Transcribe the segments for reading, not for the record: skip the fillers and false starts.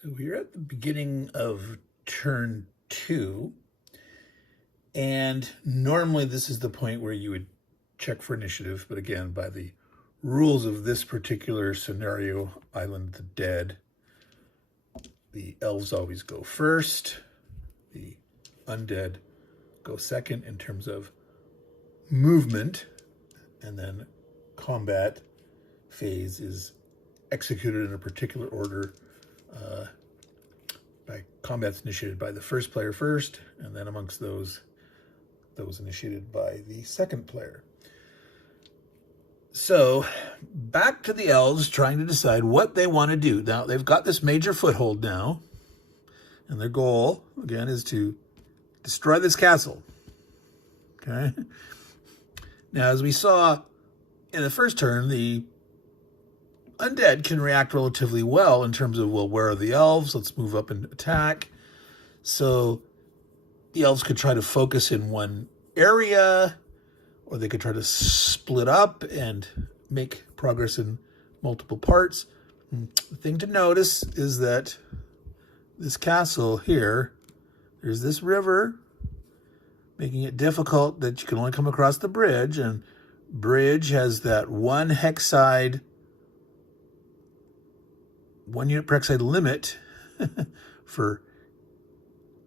So we're at the beginning of turn 2, and normally this is the point where you would check for initiative, but again, by the rules of this particular scenario, Island of the Dead, the elves always go first, the undead go second in terms of movement, and then combat phase is executed in a particular order. By combat's initiated by the first player first, and then amongst those initiated by the second player. So back to the elves trying to decide what they want to do. Now they've got this major foothold now, and their goal again is to destroy this castle. Okay. Now, as we saw in the first turn, the undead can react relatively well in terms of, well, where are the elves? Let's move up and attack. So the elves could try to focus in one area, or they could try to split up and make progress in multiple parts. The thing to notice is that this castle here, there's this river, making it difficult that you can only come across the bridge, and bridge has that one hexide, 1 unit per hexide limit for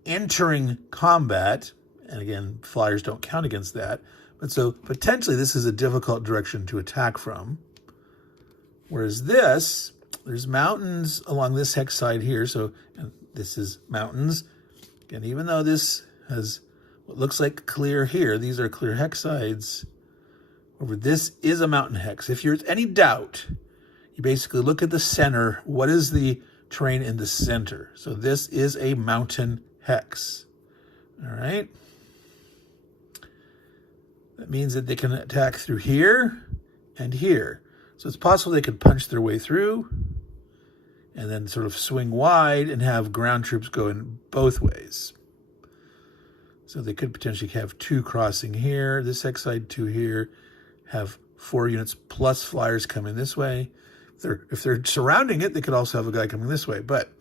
entering combat. And again, flyers don't count against that. But so potentially this is a difficult direction to attack from. Whereas this, there's mountains along this hex side here. So and this is mountains. Again, even though this has what looks like clear here, these are clear hex sides. Over this is a mountain hex. If there's any doubt, you basically look at the center. What is the terrain in the center? So this is a mountain hex. All right. That means that they can attack through here and here. So it's possible they could punch their way through and then sort of swing wide and have ground troops go in both ways. So they could potentially have 2 crossing here, this hex side, 2 here, have 4 units plus flyers coming this way. If they're surrounding it, they could also have a guy coming this way. But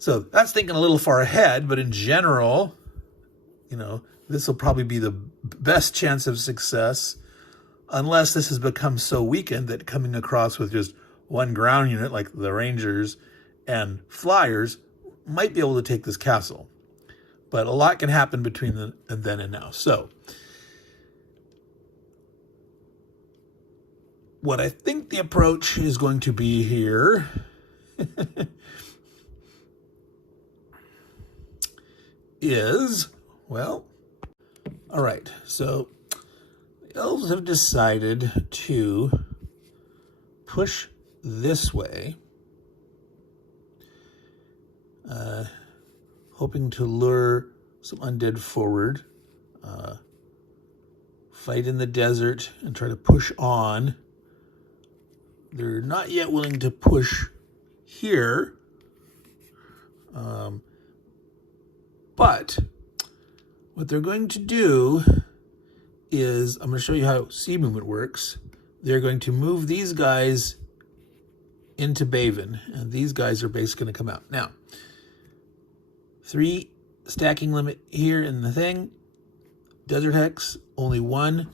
so that's thinking a little far ahead, but in general, you know, this will probably be the best chance of success, unless this has become so weakened that coming across with just 1 ground unit like the Rangers and flyers might be able to take this castle. But a lot can happen between then and now. So what I think the approach is going to be here is, well, all right. So the elves have decided to push this way, hoping to lure some undead forward, fight in the desert and try to push on. They're not yet willing to push here, but what they're going to do is, I'm going to show you how sea movement works. They're going to move these guys into Baven, and these guys are basically going to come out. Now, 3 stacking limit here in the thing. Desert hex, only 1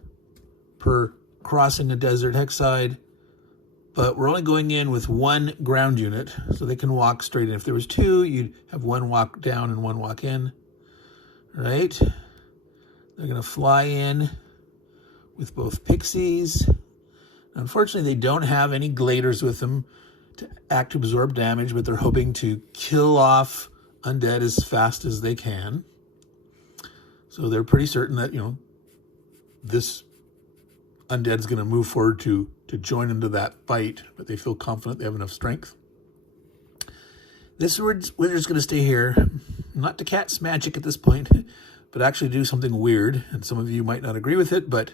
per crossing a desert hex side. But we're only going in with 1 ground unit, so they can walk straight in. If there was 2, you'd have 1 walk down and 1 walk in. All right? They're going to fly in with both pixies. Unfortunately, they don't have any gladers with them to act to absorb damage, but they're hoping to kill off undead as fast as they can. So they're pretty certain that, you know, this undead is going to move forward to join into that fight, but they feel confident they have enough strength. This wizard's going to stay here, not to cast magic at this point, but actually do something weird, and some of you might not agree with it, but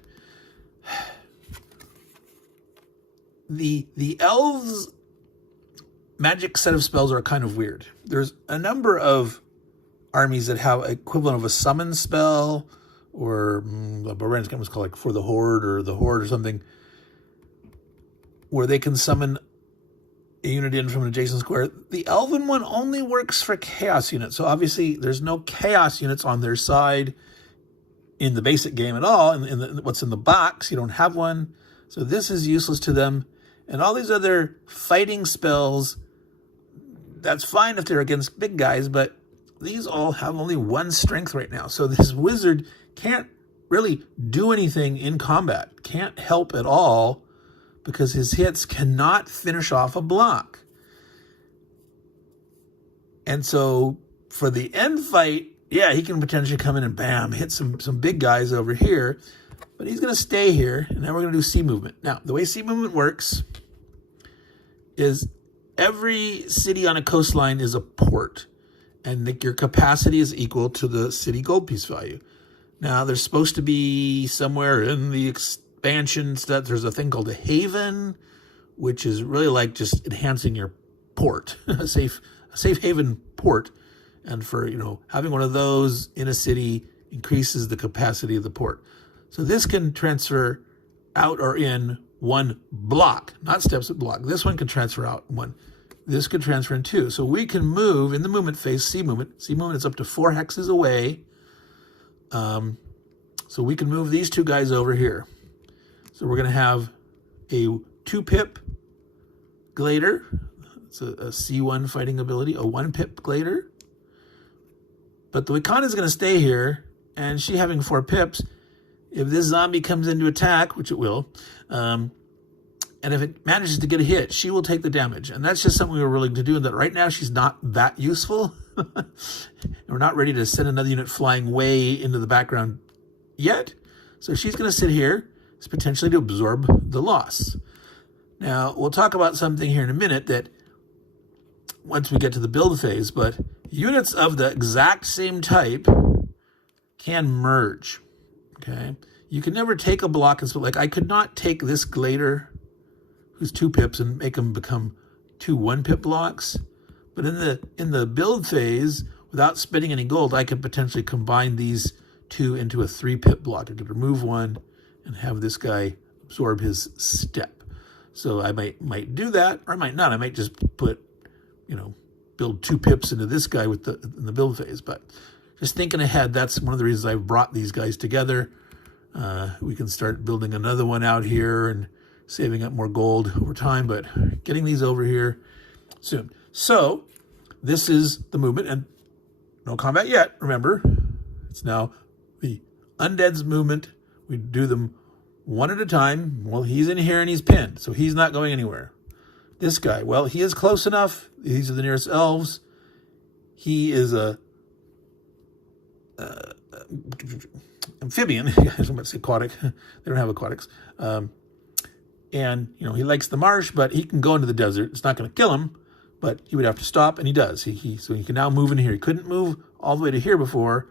the elves' magic set of spells are kind of weird. There's a number of armies that have equivalent of a summon spell, or the barbarians was called like For the Horde or the Horde or something, where they can summon a unit in from an adjacent square. The Elven one only works for chaos units. So obviously there's no chaos units on their side in the basic game at all. What's in the box, you don't have one. So this is useless to them. And all these other fighting spells, that's fine if they're against big guys, but these all have only 1 strength right now. So this wizard can't really do anything in combat, can't help at all, because his hits cannot finish off a block. And so for the end fight, yeah, he can potentially come in and bam, hit some big guys over here, but he's going to stay here, and then we're going to do sea movement. Now, the way sea movement works is every city on a coastline is a port, and your capacity is equal to the city gold piece value. Now, there's supposed to be somewhere in the expansions that there's a thing called a haven, which is really like just enhancing your port, a safe haven port. And for, having one of those in a city increases the capacity of the port. So this can transfer out or in 1 block, not steps, but block. This one can transfer out 1. This could transfer in 2. So we can move in the movement phase, sea movement. Sea movement is up to 4 hexes away. So we can move these 2 guys over here. So we're going to have a 2-pip Glader. It's a C1 fighting ability, a 1-pip Glader. But the Wakanda is going to stay here, and she having 4 pips, if this zombie comes in to attack, which it will, and if it manages to get a hit, she will take the damage. And that's just something we're willing to do, and that right now she's not that useful. We're not ready to send another unit flying way into the background yet. So she's going to sit here, potentially to absorb the loss. Now, we'll talk about something here in a minute that once we get to the build phase, but units of the exact same type can merge, okay? You can never take a block and split. Like, I could not take this Glader, who's 2 pips, and make them become 2 1-pip blocks. But in the build phase, without spending any gold, I could potentially combine these 2 into a 3-pip block. I could remove 1 and have this guy absorb his step. So I might do that, or I might not. I might just put, build 2 pips into this guy in the build phase. But just thinking ahead, that's one of the reasons I've brought these guys together. We can start building another one out here and saving up more gold over time, but getting these over here soon. So this is the movement, and no combat yet, remember. It's now the Undead's movement. We do them 1 at a time. Well, he's in here and he's pinned, so he's not going anywhere. This guy, well, he is close enough. These are the nearest elves. He is a amphibian. I was about to say aquatic. They don't have aquatics. And, he likes the marsh, but he can go into the desert. It's not going to kill him, but he would have to stop, and he does. So he can now move in here. He couldn't move all the way to here before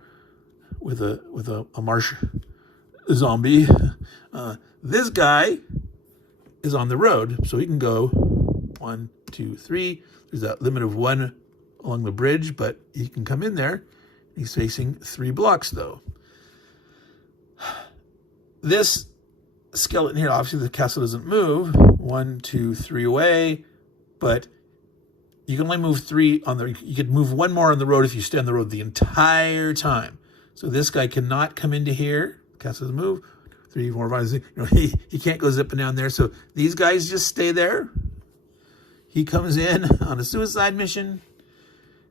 with a marsh zombie. This guy is on the road, so he can go 1, 2, 3. There's that limit of 1 along the bridge, but he can come in there. He's facing 3 blocks, though. This skeleton here, obviously the castle doesn't move. 1, 2, 3 away, but you can only move 3 on the. You could move 1 more on the road if you stay on the road the entire time. So this guy cannot come into here. The castle doesn't move. 3, 4, 5, 6. He can't go zipping down there. So these guys just stay there. He comes in on a suicide mission.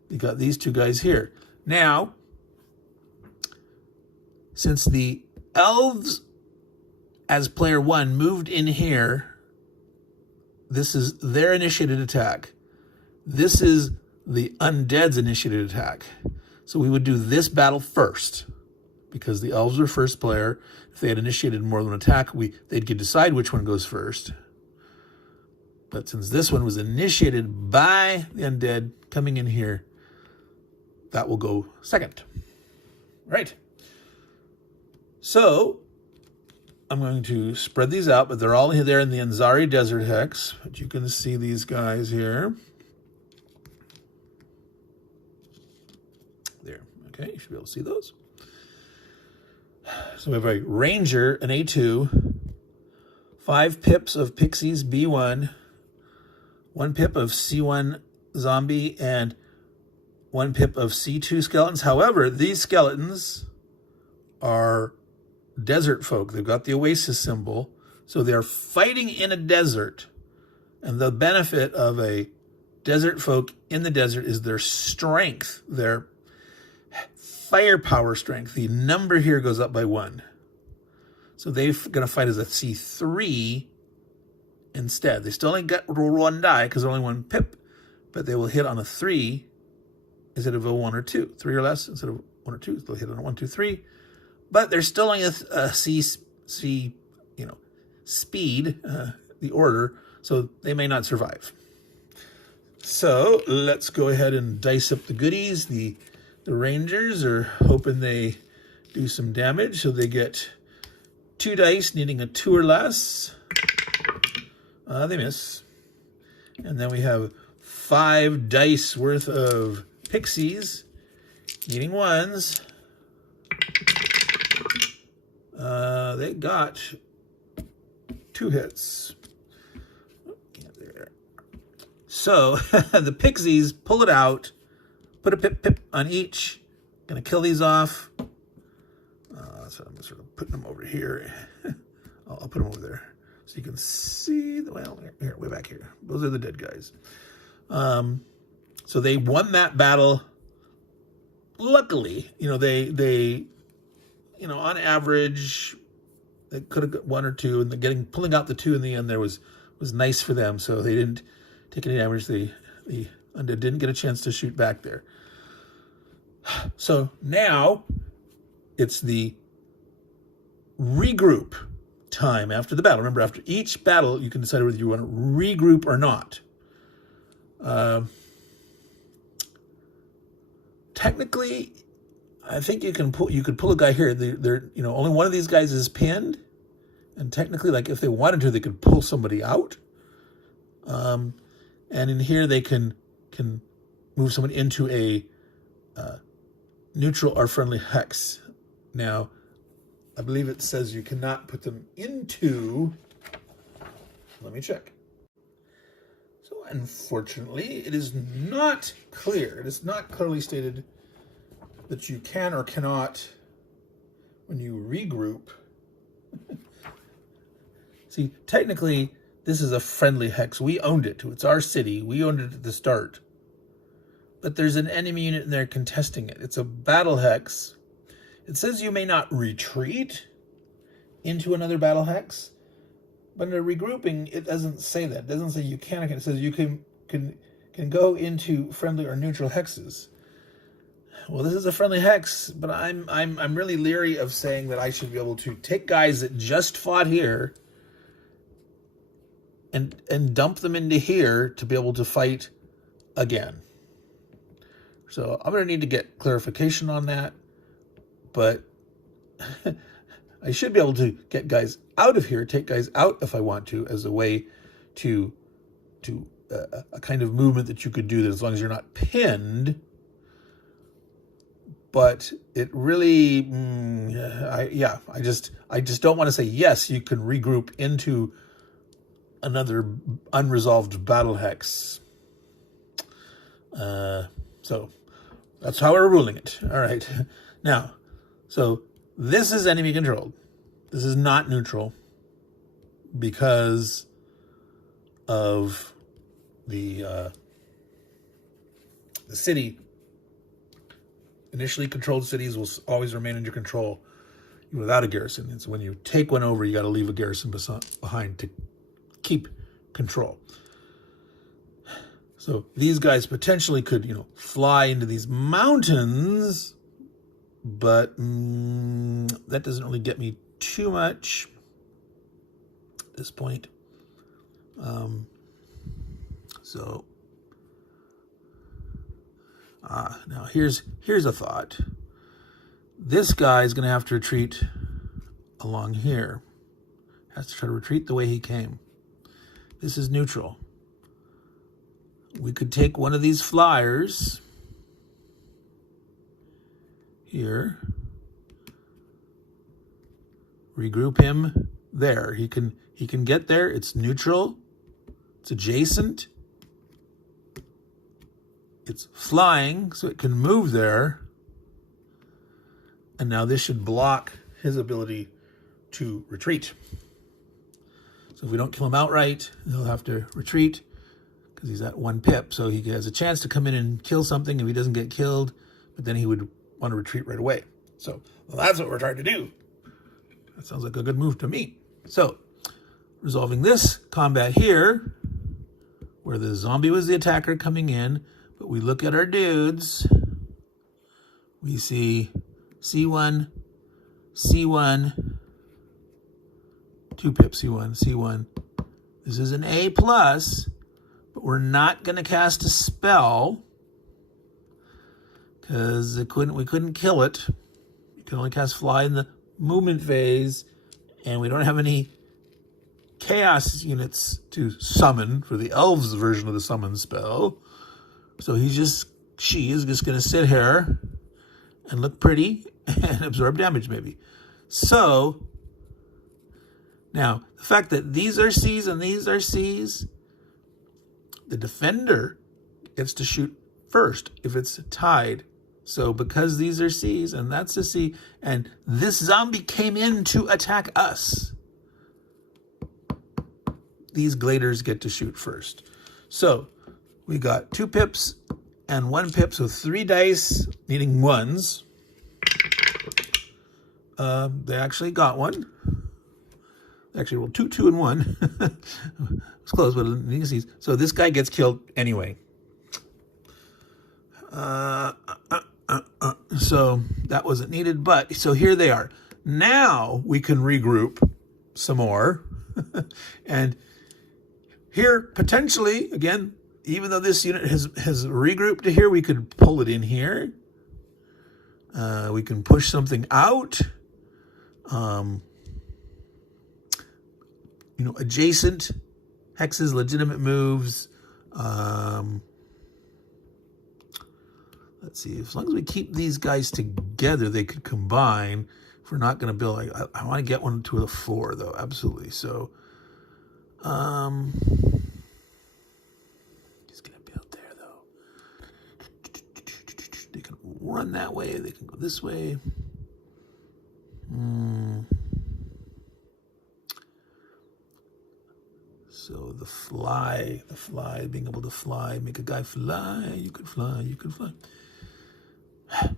You got these 2 guys here. Now, since the elves as player 1 moved in here, this is their initiated attack. This is the undead's initiated attack. So we would do this battle first because the elves were first player. If they had initiated more than one attack, they'd get decide which one goes first. But since this one was initiated by the undead coming in here, that will go second. Right. So I'm going to spread these out, but they're all there in the Anzari Desert Hex. But you can see these guys here. There. Okay, you should be able to see those. So we have a Ranger, an A2, 5 pips of Pixies, B1, 1 pip of C1 zombie and 1 pip of C2 skeletons. However, these skeletons are desert folk. They've got the oasis symbol. So they're fighting in a desert. And the benefit of a desert folk in the desert is their strength, their firepower strength. The number here goes up by 1. So they're going to fight as a C3 instead. They still only got roll 1 die because they're only 1 pip, but they will hit on a 3 instead of a 1 or 2. 3 or less instead of 1 or 2. They'll hit on a 1, 2, 3. But they're still only a C, speed, the order, so they may not survive. So let's go ahead and dice up the goodies. The Rangers are hoping they do some damage, so they get 2 dice, needing a 2 or less. They miss. And then we have 5 dice worth of pixies, needing 1s. They got 2 hits. So the pixies pull it out, put a pip on each. Gonna kill these off. So I'm sort of putting them over here. I'll put them over there so you can see the here, way back here. Those are the dead guys. So they won that battle. Luckily, they on average, they could have got 1 or 2, and pulling out the 2 in the end there was nice for them. So they didn't take any damage. The Undead didn't get a chance to shoot back there. So now it's the regroup time after the battle. Remember, after each battle, you can decide whether you want to regroup or not. Technically, I think you could pull a guy here. They're only one of these guys is pinned, and technically, like if they wanted to, they could pull somebody out. And in here, they can move someone into a neutral or friendly hex. Now, I believe it says you cannot put them into. Let me check. So, unfortunately, it is not clear. It is not clearly stated that you can or cannot when you regroup. See, technically, this is a friendly hex. We owned it. It's our city. We owned it at the start. But there's an enemy unit in there contesting it. It's a battle hex. It says you may not retreat into another battle hex. But in a regrouping, it doesn't say that. It doesn't say you can. It says you can go into friendly or neutral hexes. Well, this is a friendly hex, but I'm really leery of saying that I should be able to take guys that just fought here and dump them into here to be able to fight again. So I'm going to need to get clarification on that, but I should be able to get guys out of here, take guys out if I want to, as a way to a kind of movement that you could do that as long as you're not pinned. But it really, I just don't want to say, yes, you can regroup into another unresolved battle hex. So that's how we're ruling it. All right. Now, so this is enemy controlled. This is not neutral because of the city. Initially controlled cities will always remain under control without a garrison. And so when you take one over, you got to leave a garrison behind to keep control. So these guys potentially could, fly into these mountains, but that doesn't really get me too much at this point. Now here's a thought. This guy is going to have to retreat along here. Has to try to retreat the way he came. This is neutral. We could take one of these flyers here, regroup him there. He can get there. It's neutral. It's adjacent. it's flying, so it can move there. And now this should block his ability to retreat. So if we don't kill him outright, he'll have to retreat because he's at 1 pip. So he has a chance to come in and kill something if he doesn't get killed, but then he would want to retreat right away. So that's what we're trying to do. That sounds like a good move to me. So resolving this combat here, where the zombie was the attacker coming in, but we look at our dudes, we see C1, C1, 2 pips, C1, C1. This is an A+, but we're not going to cast a spell because we couldn't kill it. You can only cast fly in the movement phase, and we don't have any chaos units to summon for the elves version of the summon spell. So she is just going to sit here and look pretty and absorb damage maybe. So now the fact that these are C's and these are C's, the defender gets to shoot first if it's tied. So because these are C's and that's a C, and this zombie came in to attack us, these gladers get to shoot first. So we got 2 pips and 1 pip, so 3 dice needing 1s. They actually got 1. They actually rolled 2, 2, and 1. It's close, but you can see. So this guy gets killed anyway. So that wasn't needed, but so here they are. Now we can regroup some more. And here, potentially, again, even though this unit has regrouped to here, we could pull it in here. We can push something out. Adjacent hexes, legitimate moves. Let's see, as long as we keep these guys together, they could combine. If we're not going to build, I want to get one to a 4, though, absolutely. So, he's going to build there, though. They can run that way, they can go this way. So the fly, being able to fly, make a guy fly, you could fly. I'm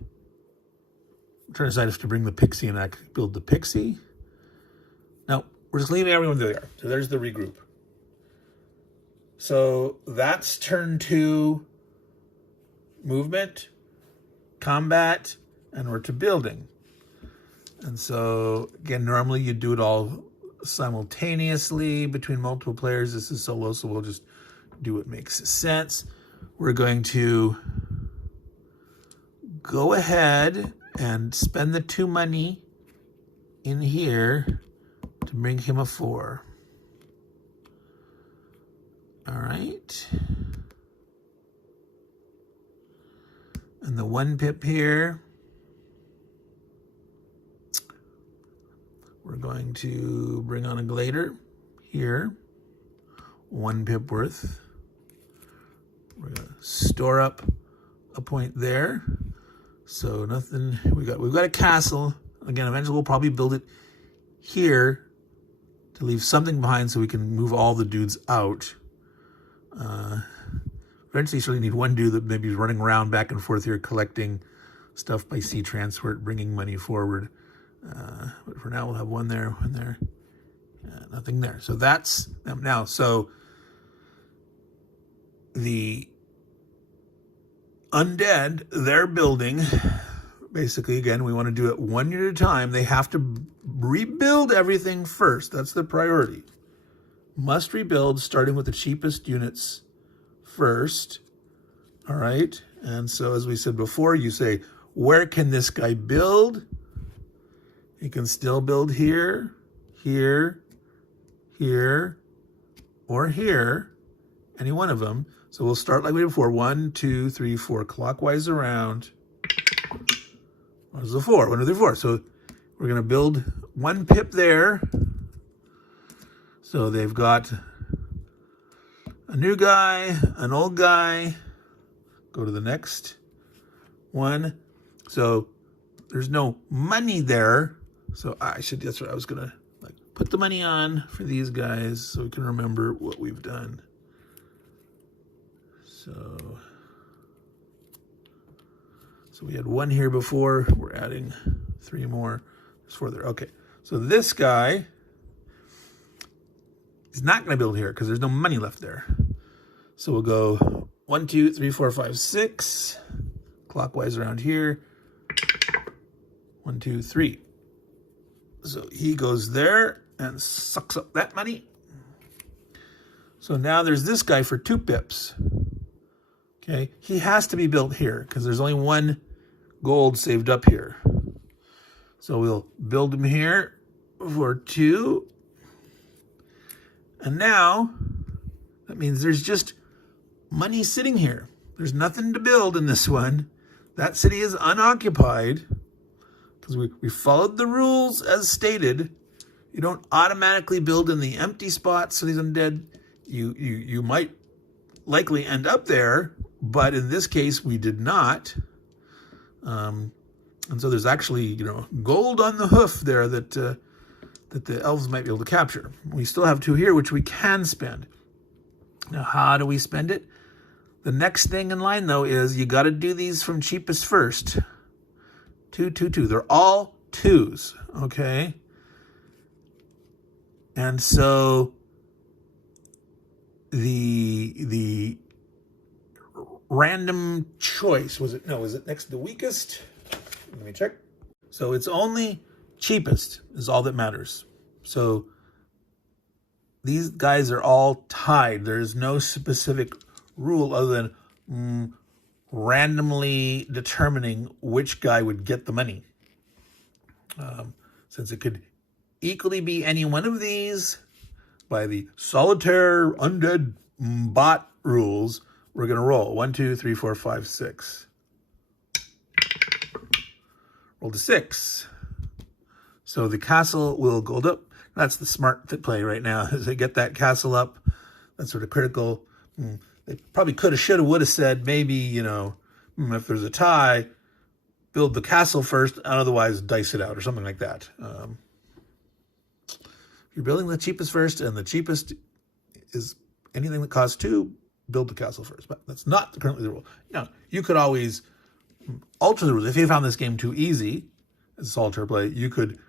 trying to decide if to bring the pixie and I could build the pixie. Now, we're just leaving everyone there. So there's the regroup. So that's turn 2 movement, combat, and we're to building. And so, again, normally you do it all simultaneously between multiple players. This is solo, so we'll just do what makes sense. We're going to go ahead and spend the 2 money in here to bring him a 4. All right. And the 1 pip here, we're going to bring on a glader here, 1 pip worth. We're going to store up a point there. So nothing, we've got a castle. Again, eventually we'll probably build it here to leave something behind so we can move all the dudes out. Eventually you'll need 1 dude that maybe is running around back and forth here collecting stuff by sea transport, bringing money forward. But for now we'll have 1 there, 1 there, nothing there. So that's them now. So the undead, they're building. Basically, again, we want to do it 1 unit at a time. They have to rebuild everything first. That's the priority. Must rebuild, starting with the cheapest units first. All right. And so, as we said before, you say, where can this guy build? He can still build here, here, here, or here. Any one of them. So we'll start like we did before. 1, 2, 3, 4, clockwise around. What is the 4? 1, 2, 3, 4. So we're going to build 1 pip there. So they've got a new guy, an old guy, go to the next one. So there's no money there. So that's what I was gonna like put the money on for these guys so we can remember what we've done. So we had 1 here before. We're adding 3 more. There's 4 there. Okay. So this guy is not going to build here because there's no money left there. So we'll go 1, 2, 3, 4, 5, 6. Clockwise around here. 1, 2, 3. So he goes there and sucks up that money. So now there's this guy for 2 pips. Okay, he has to be built here because there's only 1 gold saved up here. So we'll build him here for 2. And now that means there's just money sitting here. There's nothing to build in this one. That city is unoccupied because we followed the rules as stated. You don't automatically build in the empty spots. So these undead, you might likely end up there, but in this case we did not. And so there's actually, gold on the hoof there that the elves might be able to capture. We still have 2 here, which we can spend. Now, how do we spend it? The next thing in line, though, is you got to do these from cheapest first. 2, 2, 2. They're all 2s, okay? And so the random choice, was it next to the weakest? Let me check. So it's only cheapest is all that matters. So these guys are all tied. There's no specific rule other than randomly determining which guy would get the money. Since it could equally be any one of these by the solitaire undead bot rules, we're going to roll. 1, 2, 3, 4, 5, 6. Roll to 6. So the castle will gold up. That's the smart play right now, is they get that castle up. That's sort of critical. They probably could have, should have, would have said maybe, if there's a tie, build the castle first, and otherwise dice it out or something like that. If you're building the cheapest first, and the cheapest is anything that costs 2, build the castle first. But that's not currently the rule. Now, you could always alter the rules. If you found this game too easy as a solitaire play, you could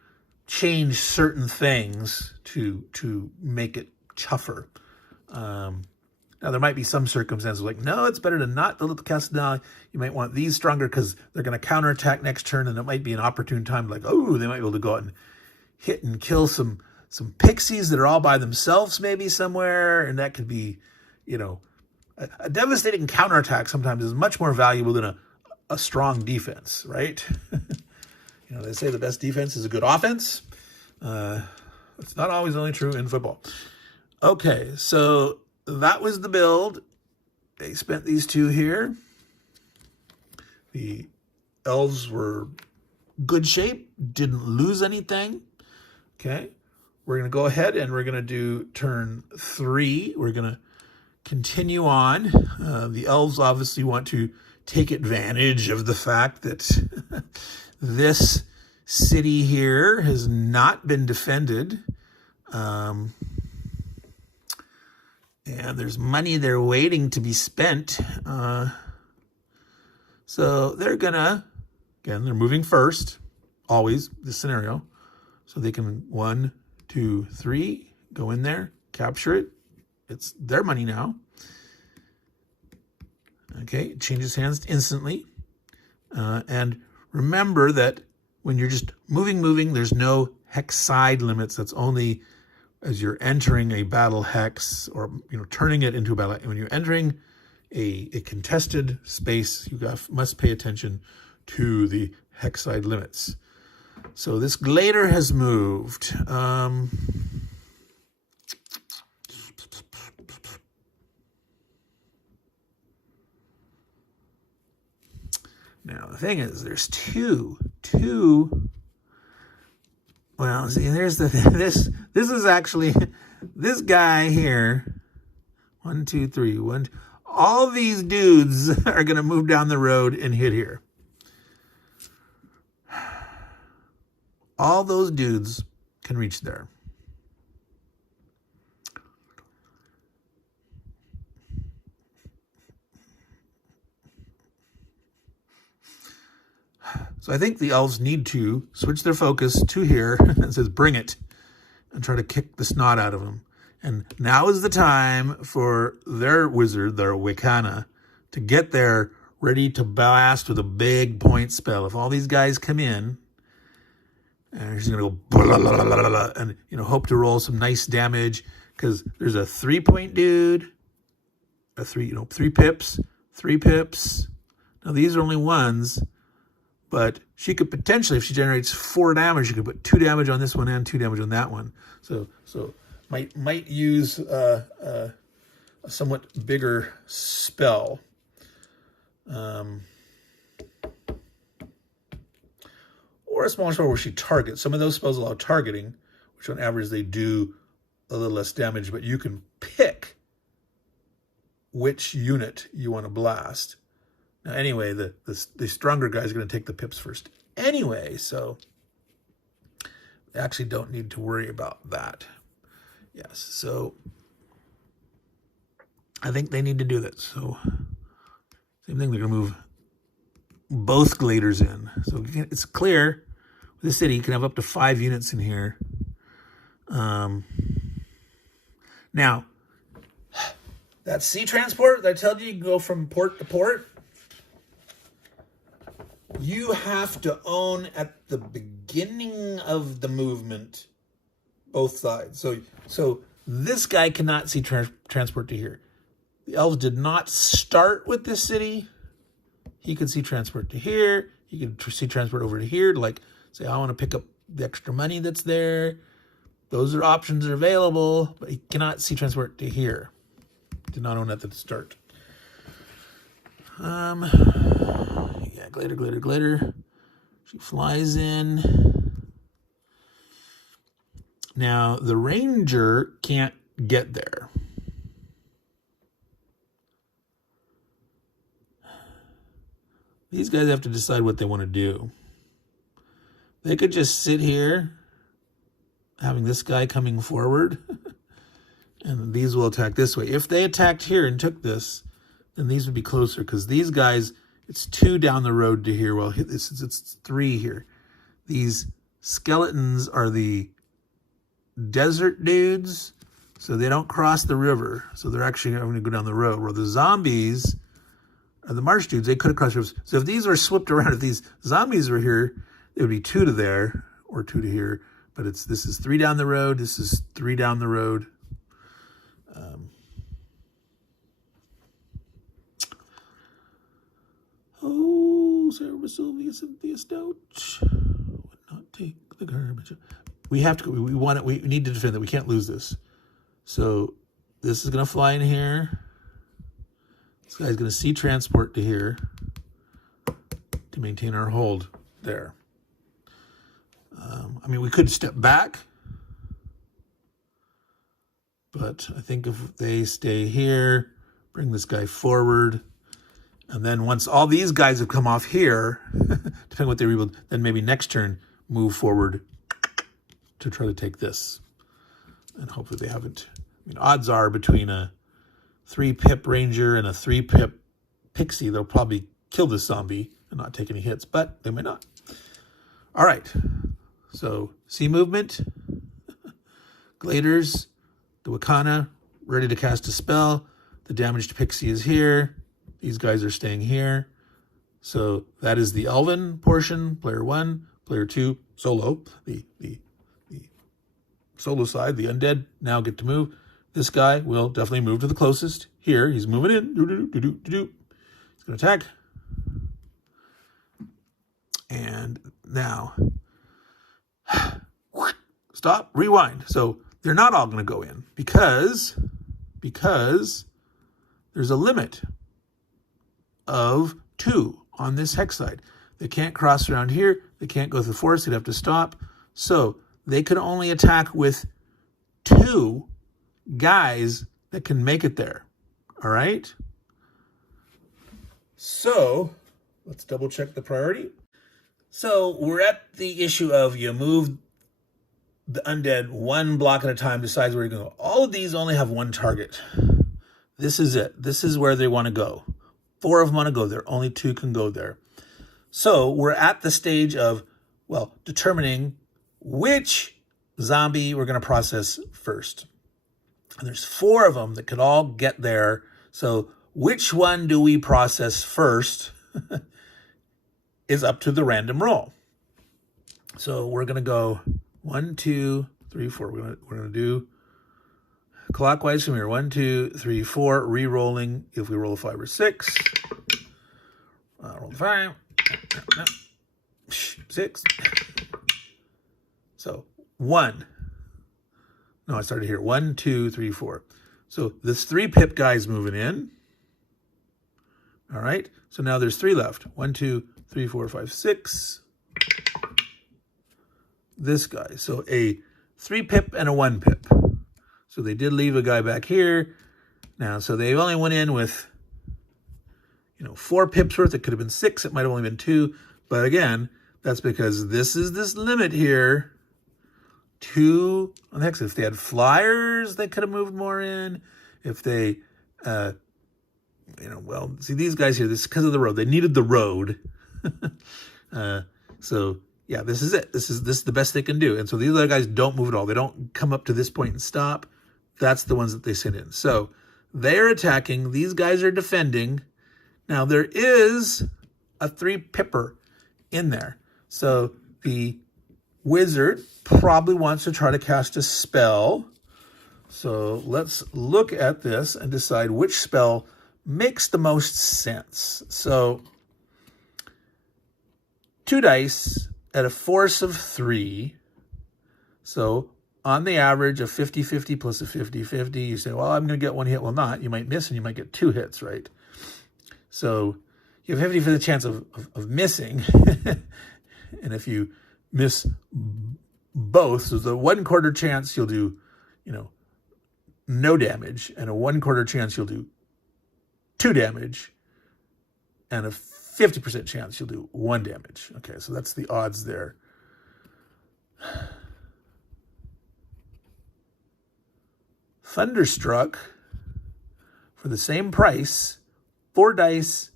change certain things to make it tougher. Now, there might be some circumstances like, no, it's better to not build up the castle now. You might want these stronger because they're going to counterattack next turn, and it might be an opportune time, like, oh, they might be able to go out and hit and kill some pixies that are all by themselves maybe somewhere, and that could be, a devastating counterattack sometimes is much more valuable than a strong defense, right? They say the best defense is a good offense. It's not always only true in football. Okay, so that was the build. They spent these 2 here. The elves were good shape, didn't lose anything. Okay, we're going to go ahead and we're going to do turn 3. We're going to continue on. The elves obviously want to take advantage of the fact that this city here has not been defended. And there's money there waiting to be spent. So they're gonna, again, they're moving first, always, this scenario. So they can 1, 2, 3, go in there, capture it. It's their money now. Okay, it changes hands instantly. And remember that when you're just moving, there's no hex side limits. That's only as you're entering a battle hex or, turning it into a battle. When you're entering a contested space, you must pay attention to the hex side limits. So this glader has moved. Now, the thing is, there's two. Well, see, there's this is actually, this guy here, 1, 2, 3, all these dudes are going to move down the road and hit here. All those dudes can reach there. So I think the elves need to switch their focus to here and says, bring it, and try to kick the snot out of them. And now is the time for their wizard, their Wicana, to get there ready to blast with a big point spell. If all these guys come in, and she's going to go blah, blah, blah, blah, blah, and, hope to roll some nice damage, because there's a 3-point dude, three pips. Now, these are only ones, but she could potentially, if she generates 4 damage, she could put 2 damage on this one and 2 damage on that one. So might use a somewhat bigger spell. Or a small spell where she targets. Some of those spells allow targeting, which on average they do a little less damage, but you can pick which unit you want to blast. Now, anyway, the stronger guy is going to take the pips first anyway, so they actually don't need to worry about that. Yes, so I think they need to do that. So same thing, they're going to move both gladers in. So it's clear with the city, you can have up to 5 units in here. Now, that sea transport that I told you can go from port to port, you have to own at the beginning of the movement both sides. So this guy cannot see transport to here. The elves did not start with this city. He could see transport to here. He could see transport over to here to say, I want to pick up the extra money that's there. Those are options that are available, but he cannot see transport to here. Did not own at the start. Yeah, glitter. She flies in. Now, the ranger can't get there. These guys have to decide what they want to do. They could just sit here, having this guy coming forward, and these will attack this way. If they attacked here and took this, then these would be closer, because these guys, it's 2 down the road to here. Well, it's 3 here. These skeletons are the desert dudes, so they don't cross the river. So they're actually going to go down the road. Where the zombies are the marsh dudes. They could have crossed rivers. So if these were swept around, if these zombies were here, it would be 2 to there or 2 to here. But this is 3 down the road. This is 3 down the road. Sarah Sylvia Cynthia Stout would not take the garbage. We have to. We want it. We need to defend that. We can't lose this. So this is going to fly in here. This guy's going to see transport to here to maintain our hold there. We could step back, but I think if they stay here, bring this guy forward, and then once all these guys have come off here, depending on what they rebuild, then maybe next turn move forward to try to take this. And hopefully they haven't. Odds are between a 3-pip ranger and a 3-pip pixie, they'll probably kill this zombie and not take any hits, but they may not. All right. So, sea movement, Gladers, the Wicana, ready to cast a spell. The damaged pixie is here. These guys are staying here. So that is the Elven portion, player 1, player 2, solo. The solo side, the Undead, now get to move. This guy will definitely move to the closest. Here, he's moving in. He's going to attack. And now, stop, rewind. So they're not all going to go in because there's a limit of 2 on this hex side. They can't cross around here. They can't go through the forest. They'd have to stop. So they could only attack with 2 guys that can make it there. All right? So let's double check the priority. So we're at the issue of you move the undead one block at a time, decides where you're going to go. All of these only have one target. This is it. This is where they want to go. 4 of them want to go there. Only 2 can go there. So we're at the stage of, well, determining which zombie we're going to process first. And there's 4 of them that could all get there. So which one do we process first is up to the random roll. So we're going to go 1, 2, 3, 4. We're going to do clockwise from here. 1, 2, 3, 4. Re-rolling if we roll a 5 or 6. Roll 5. 6. So 1. No, I started here. 1, 2, 3, 4. So this 3 pip guy's moving in. All right. So now there's 3 left. 1, 2, 3, 4, 5, 6. This guy. So a 3 pip and a 1 pip. So they did leave a guy back here. Now, so they only went in with, 4 pips worth. It could have been 6. It might have only been 2. But again, that's because this is this limit here. 2 on the hex. If they had flyers, they could have moved more in. If they, well, see these guys here, this is because of the road. They needed the road. So yeah, this is it. This is the best they can do. And so these other guys don't move at all. They don't come up to this point and stop. That's the ones that they send in. So they're attacking. These guys are defending. Now there is a 3 pipper in there. So the wizard probably wants to try to cast a spell. So let's look at this and decide which spell makes the most sense. So 2 dice at a force of 3. So on the average of 50-50 plus a 50-50, you say, well, I'm going to get 1 hit. Well, not. You might miss and you might get 2 hits, right? So you have 50% chance of missing. And if you miss both, so the 1/4 chance you'll do, no damage, and a 1/4 chance you'll do 2 damage, and a 50% chance you'll do 1 damage. Okay, so that's the odds there. Thunderstruck, for the same price, 4 dice,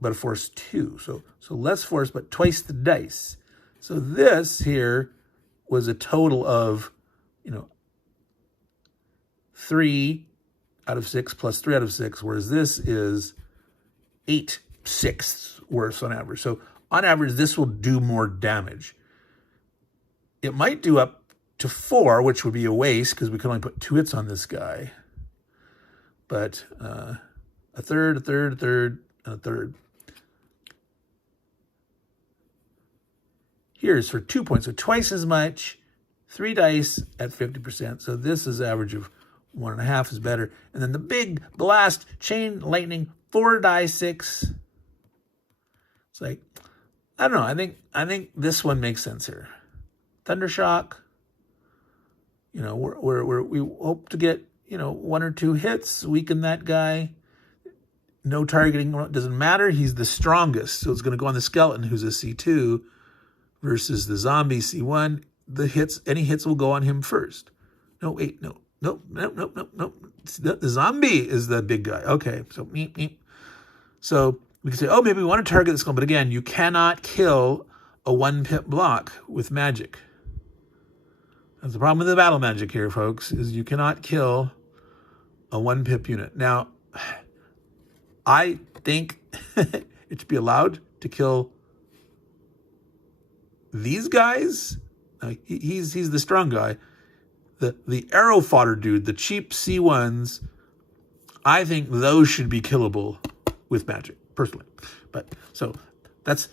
but a force 2. So less force, but twice the dice. So this here was a total of, 3 out of 6 plus 3 out of 6, whereas this is 8/6 worse on average. So on average, this will do more damage. It might do up to 4, which would be a waste because we could only put 2 hits on this guy. But a third, and a third. Here's for 2 points, so twice as much, 3 dice at 50%. So this is average of 1.5 is better. And then the big blast, chain lightning, 4 die 6. It's like, I don't know. I think this one makes sense here. Thundershock. We hope to get 1 or 2 hits, weaken that guy. No targeting, doesn't matter. He's the strongest, so it's going to go on the skeleton, who's a C2. Versus the zombie C1, any hits will go on him first. No, wait, no. The zombie is the big guy. Okay, so meep. So we can say, maybe we want to target this one, but again, you cannot kill a 1 pip block with magic. That's the problem with the battle magic here, folks, is you cannot kill a 1 pip unit. Now, I think it should be allowed to kill these guys. He's the strong guy. The arrow fodder dude, the cheap C1s, I think those should be killable with magic, personally. But so that's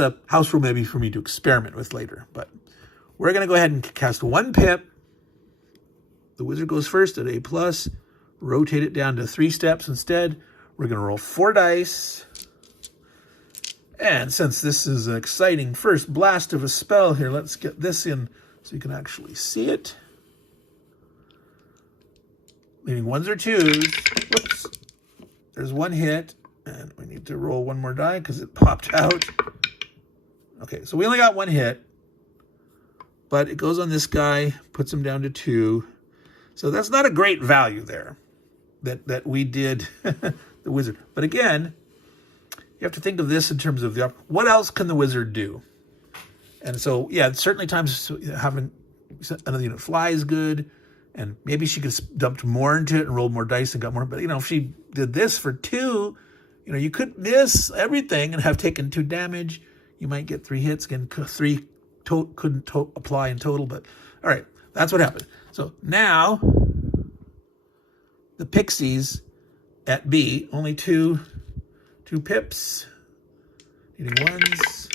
a house rule maybe for me to experiment with later. But we're going to go ahead and cast 1 pip. The wizard goes first at A+. Rotate it down to 3 steps instead. We're going to roll 4 dice. And since this is an exciting first blast of a spell here, let's get this in so you can actually see it. Leaving 1s or 2s. Whoops. There's 1 hit. And we need to roll one more die because it popped out. Okay, so we only got one hit. But it goes on this guy, puts him down to 2. So that's not a great value there that we did the wizard. But again, you have to think of this in terms of what else can the wizard do? And so, yeah, certainly times having another unit fly is good. And maybe she could have dumped more into it and rolled more dice and got more. But, if she did this for 2, you could miss everything and have taken 2 damage. You might get 3 hits. Again, 3 couldn't apply in total. But, all right, that's what happened. So now the pixies at B, only 2 pips. Hitting ones.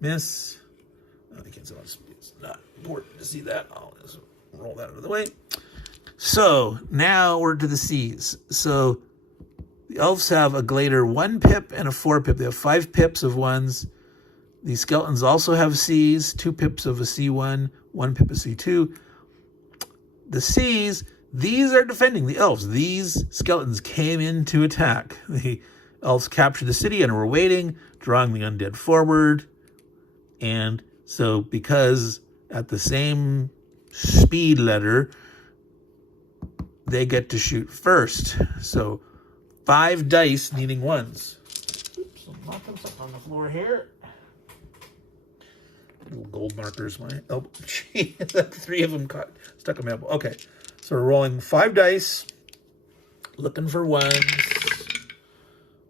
Miss. I can't see. It's not important to see that. I'll just roll that out of the way. So now we're to the C's. So the elves have a Glader 1 pip and a 4 pip. They have 5 pips of 1s. The skeletons also have C's, 2 pips of a C1, 1 pip of C2. The C's, these are defending the elves. These skeletons came in to attack. The elves captured the city and were waiting, drawing the undead forward. And so because at the same speed letter, they get to shoot first. So 5 dice needing 1s. Oops, I'm knocking something on the floor here. Little gold markers. My elbow. Gee, 3 of them stuck in my elbow. Okay, so we're rolling 5 dice, looking for 1s.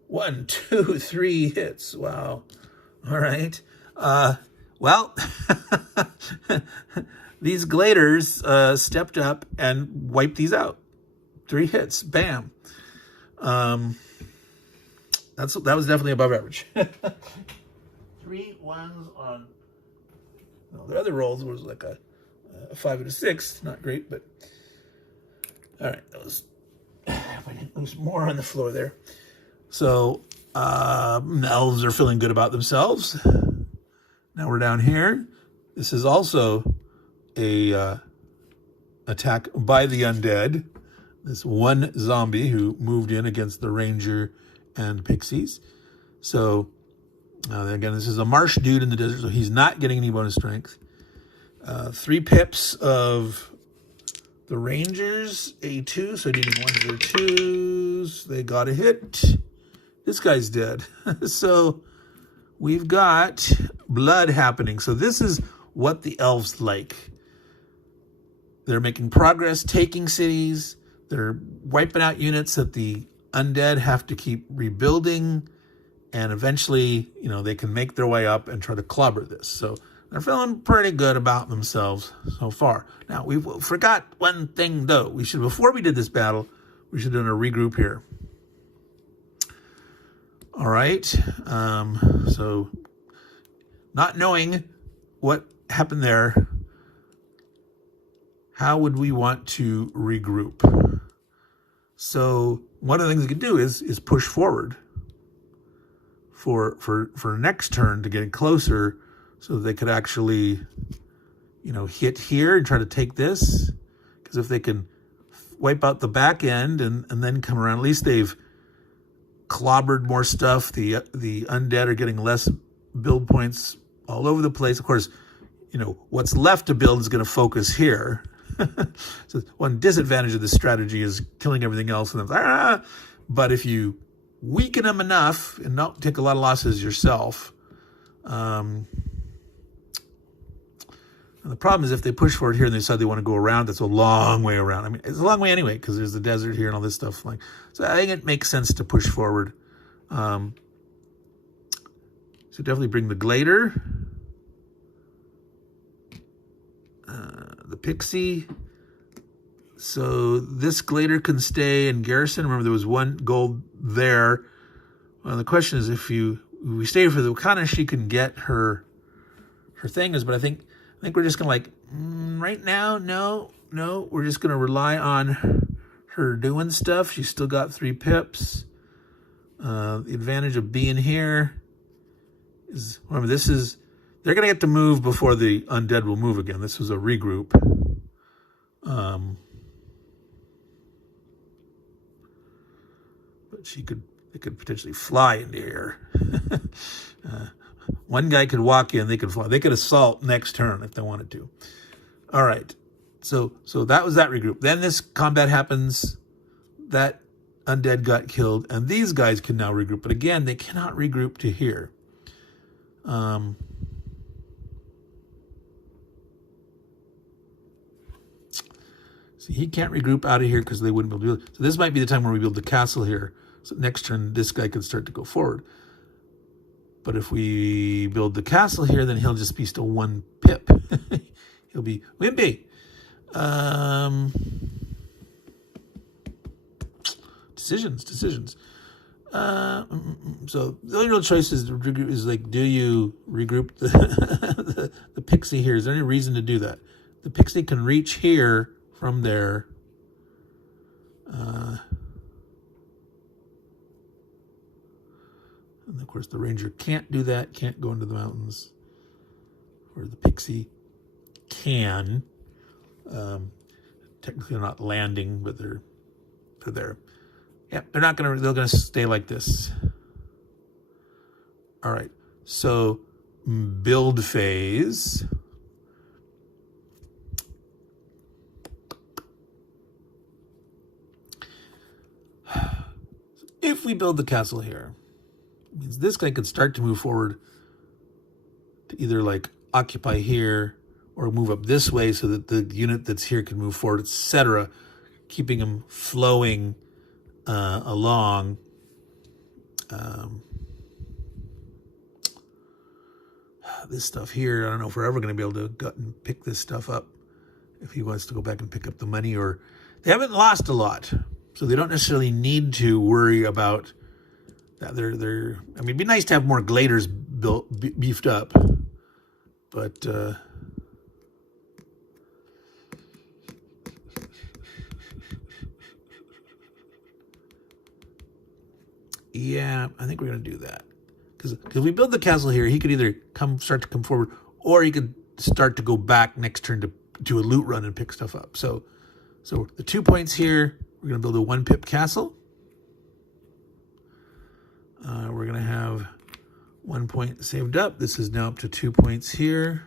1, 2, 3 hits. Wow. All right. Well, these Gladers stepped up and wiped these out. 3 hits. Bam. That was definitely above average. 3 1s on. No, the other rolls was like a 5 and a 6. Not great, but all right. That was. If I didn't lose more on the floor there. So the elves are feeling good about themselves. Now we're down here. This is also a attack by the undead. This one zombie who moved in against the ranger and pixies. So again, this is a marsh dude in the desert, so he's not getting any bonus strength. 3 pips of the rangers, A2, so needing 1s or 2s. They got a hit. This guy's dead. So we've got blood happening. So this is what the elves like. They're making progress, taking cities. They're wiping out units that the undead have to keep rebuilding. And eventually, they can make their way up and try to clobber this. So they're feeling pretty good about themselves so far. Now, we forgot one thing, though. Before we did this battle, we should have done a regroup here. All right. So not knowing what happened there, how would we want to regroup? So one of the things we could do is push forward for next turn to get closer so that they could actually, hit here and try to take this. Because if they can wipe out the back end and then come around, at least they've clobbered more stuff. The undead are getting less build points all over the place. Of course, what's left to build is going to focus here. So one disadvantage of this strategy is killing everything else. But if you weaken them enough and not take a lot of losses yourself, and the problem is if they push forward here and they decide they want to go around, that's a long way around. I mean, it's a long way anyway because there's the desert here and all this stuff. So I think it makes sense to push forward. So definitely bring the Glader, the Pixie. So this Glader can stay in garrison. Remember, there was 1 gold there. Well, the question is if we stay for the Wakana, she can get her things. But I think we're just going to right now, no, we're just going to rely on her doing stuff. She's still got 3 pips. The advantage of being here is, remember, they're going to get to move before the undead will move again. This was a regroup. But they could potentially fly into here. One guy could walk in, they could fly. They could assault next turn if they wanted to. All right. So that was that regroup. Then this combat happens. That undead got killed, and these guys can now regroup. But again, they cannot regroup to here. See, he can't regroup out of here because they wouldn't be able to do it. So this might be the time where we build the castle here. So next turn, this guy could start to go forward. But if we build the castle here, then he'll just be still 1 pip. He'll be wimpy. Decisions. So the only real choice is like, do you regroup the pixie here? Is there any reason to do that? The pixie can reach here from there. And of course, the ranger can't do that, can't go into the mountains, where the pixie can. Technically, they're not landing, but they're there. Yeah, they're gonna stay like this. All right, so build phase. If we build the castle here, it means this guy could start to move forward to either like occupy here or move up this way so that the unit that's here can move forward, etc., keeping him flowing along. This stuff here, I don't know if we're ever going to be able to go and pick this stuff up if he wants to go back and pick up the money. Or they haven't lost a lot, so they don't necessarily need to worry about that. I mean, it'd be nice to have more gladers beefed up, but yeah, I think we're going to do that. Because if we build the castle here, he could either start to come forward, or he could start to go back next turn to do a loot run and pick stuff up. So the 2 points here, we're going to build a 1 pip castle. We're going to have 1 point saved up. This is now up to 2 points here.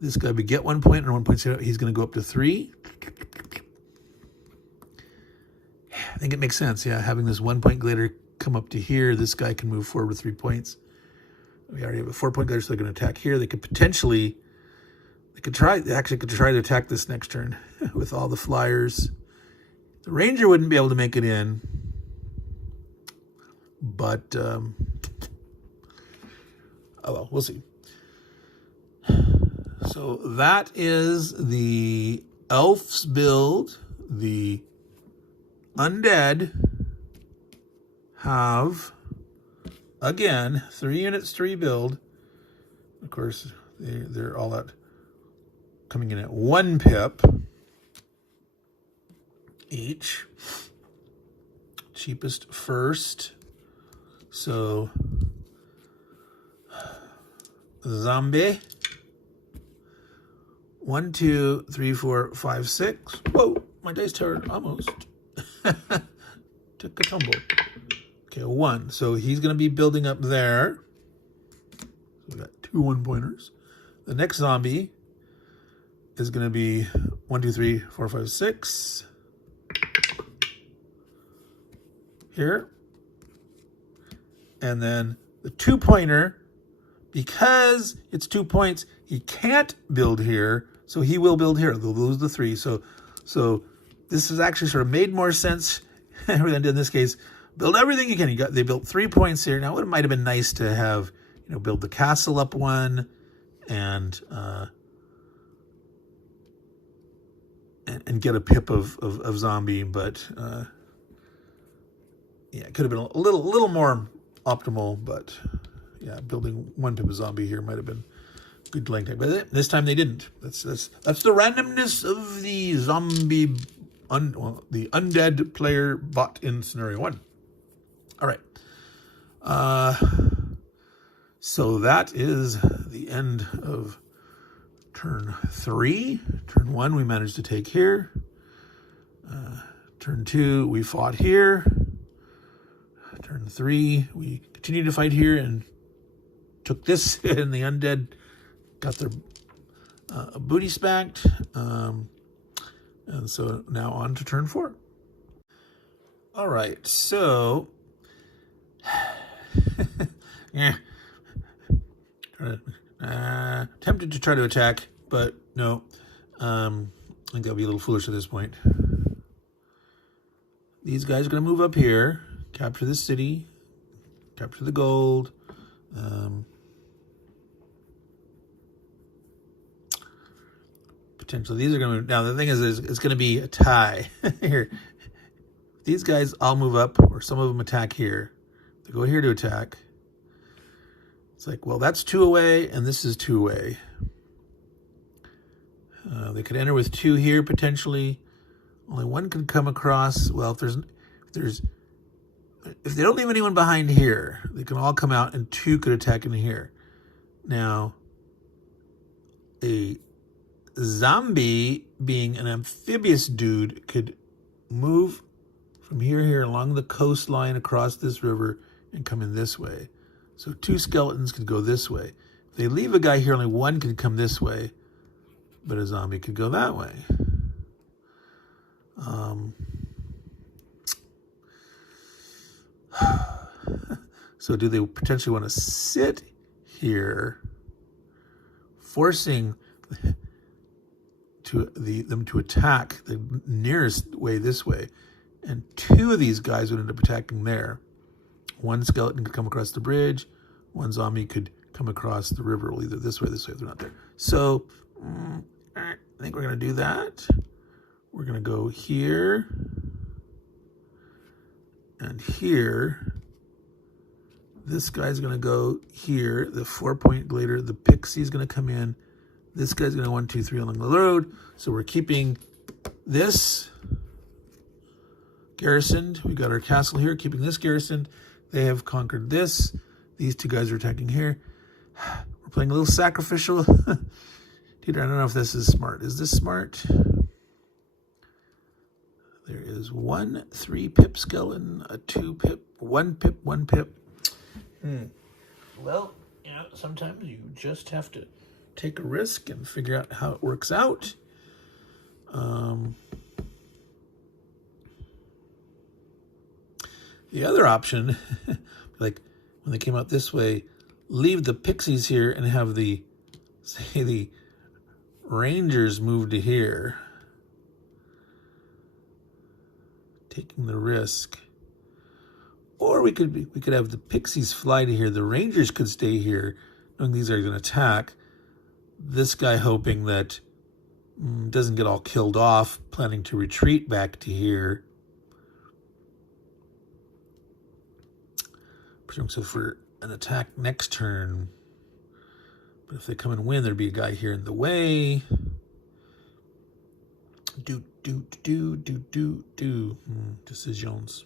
This guy would get 1 point and 1 point saved up. He's going to go up to 3. I think it makes sense, yeah, having this 1 point glader come up to here. This guy can move forward with 3 points. We already have a 4 point glader, so they're going to attack here. They could try to attack this next turn with all the flyers. The ranger wouldn't be able to make it in, but oh well, we'll see. So that is the Elves build. The Undead have, again, 3 units to rebuild. Of course, they're all at coming in at 1 pip each. Cheapest first. So, zombie. 1, 2, 3, 4, 5, 6. Whoa, my dice tower almost took a tumble. Okay, 1. So he's going to be building up there. So we got 2 1-pointers. The next zombie is going to be 1, 2, 3, 4, 5, 6. Here. And then the 2-pointer, because it's 2 points, he can't build here, so he will build here. They'll lose the 3. So this has actually sort of made more sense than in this case. Build everything you can. They built 3 points here. Now it might have been nice to have, build the castle up 1 and get a pip of zombie, but yeah, it could have been a little more optimal. But yeah, building 1 pip of zombie here might have been good delaying time. But this time they didn't. That's the randomness of the zombie, the undead player bot in scenario 1. All right. So that is the end of turn 3. Turn 1 we managed to take here. Turn 2 we fought here. Turn 3, we continue to fight here and took this, and the undead got their booty smacked. And so now on to turn 4. All right, so yeah, tempted to try to attack, but no. I think I'll be a little foolish at this point. These guys are going to move up here, capture the city, capture the gold. Potentially, these are going to. Now the thing is, it's going to be a tie here. These guys all move up, or some of them attack here. They go here to attack. It's like, well, that's 2 away, and this is 2 away. They could enter with 2 here potentially. Only 1 could come across. Well, if they don't leave anyone behind here, they can all come out, and 2 could attack in here. Now, a zombie, being an amphibious dude, could move from here along the coastline across this river and come in this way. So 2 skeletons could go this way. If they leave a guy here, only 1 could come this way, but a zombie could go that way. So do they potentially want to sit here, forcing them to attack the nearest way this way? And 2 of these guys would end up attacking there. 1 skeleton could come across the bridge. 1 zombie could come across the river, either this way or this way if they're not there. So I think we're going to do that. We're going to go here and here. This guy's going to go here. The 4-point glider, the pixie's going to come in. This guy's going to 1, 2, 3 along the road. So we're keeping this garrisoned. We got our castle here, keeping this garrisoned. They have conquered this. These 2 guys are attacking here. We're playing a little sacrificial. Dude, I don't know if this is smart. Is this smart? There is 1 3-pip skeleton, a 2-pip, 1 pip, 1 pip. Well, sometimes you just have to take a risk and figure out how it works out. The other option, like when they came out this way, leave the pixies here and have the rangers move to here, taking the risk. Or we could have the pixies fly to here. The rangers could stay here, knowing these are going to attack. This guy hoping that doesn't get all killed off, planning to retreat back to here. So for an attack next turn. But if they come and win, there'd be a guy here in the way. Decisions.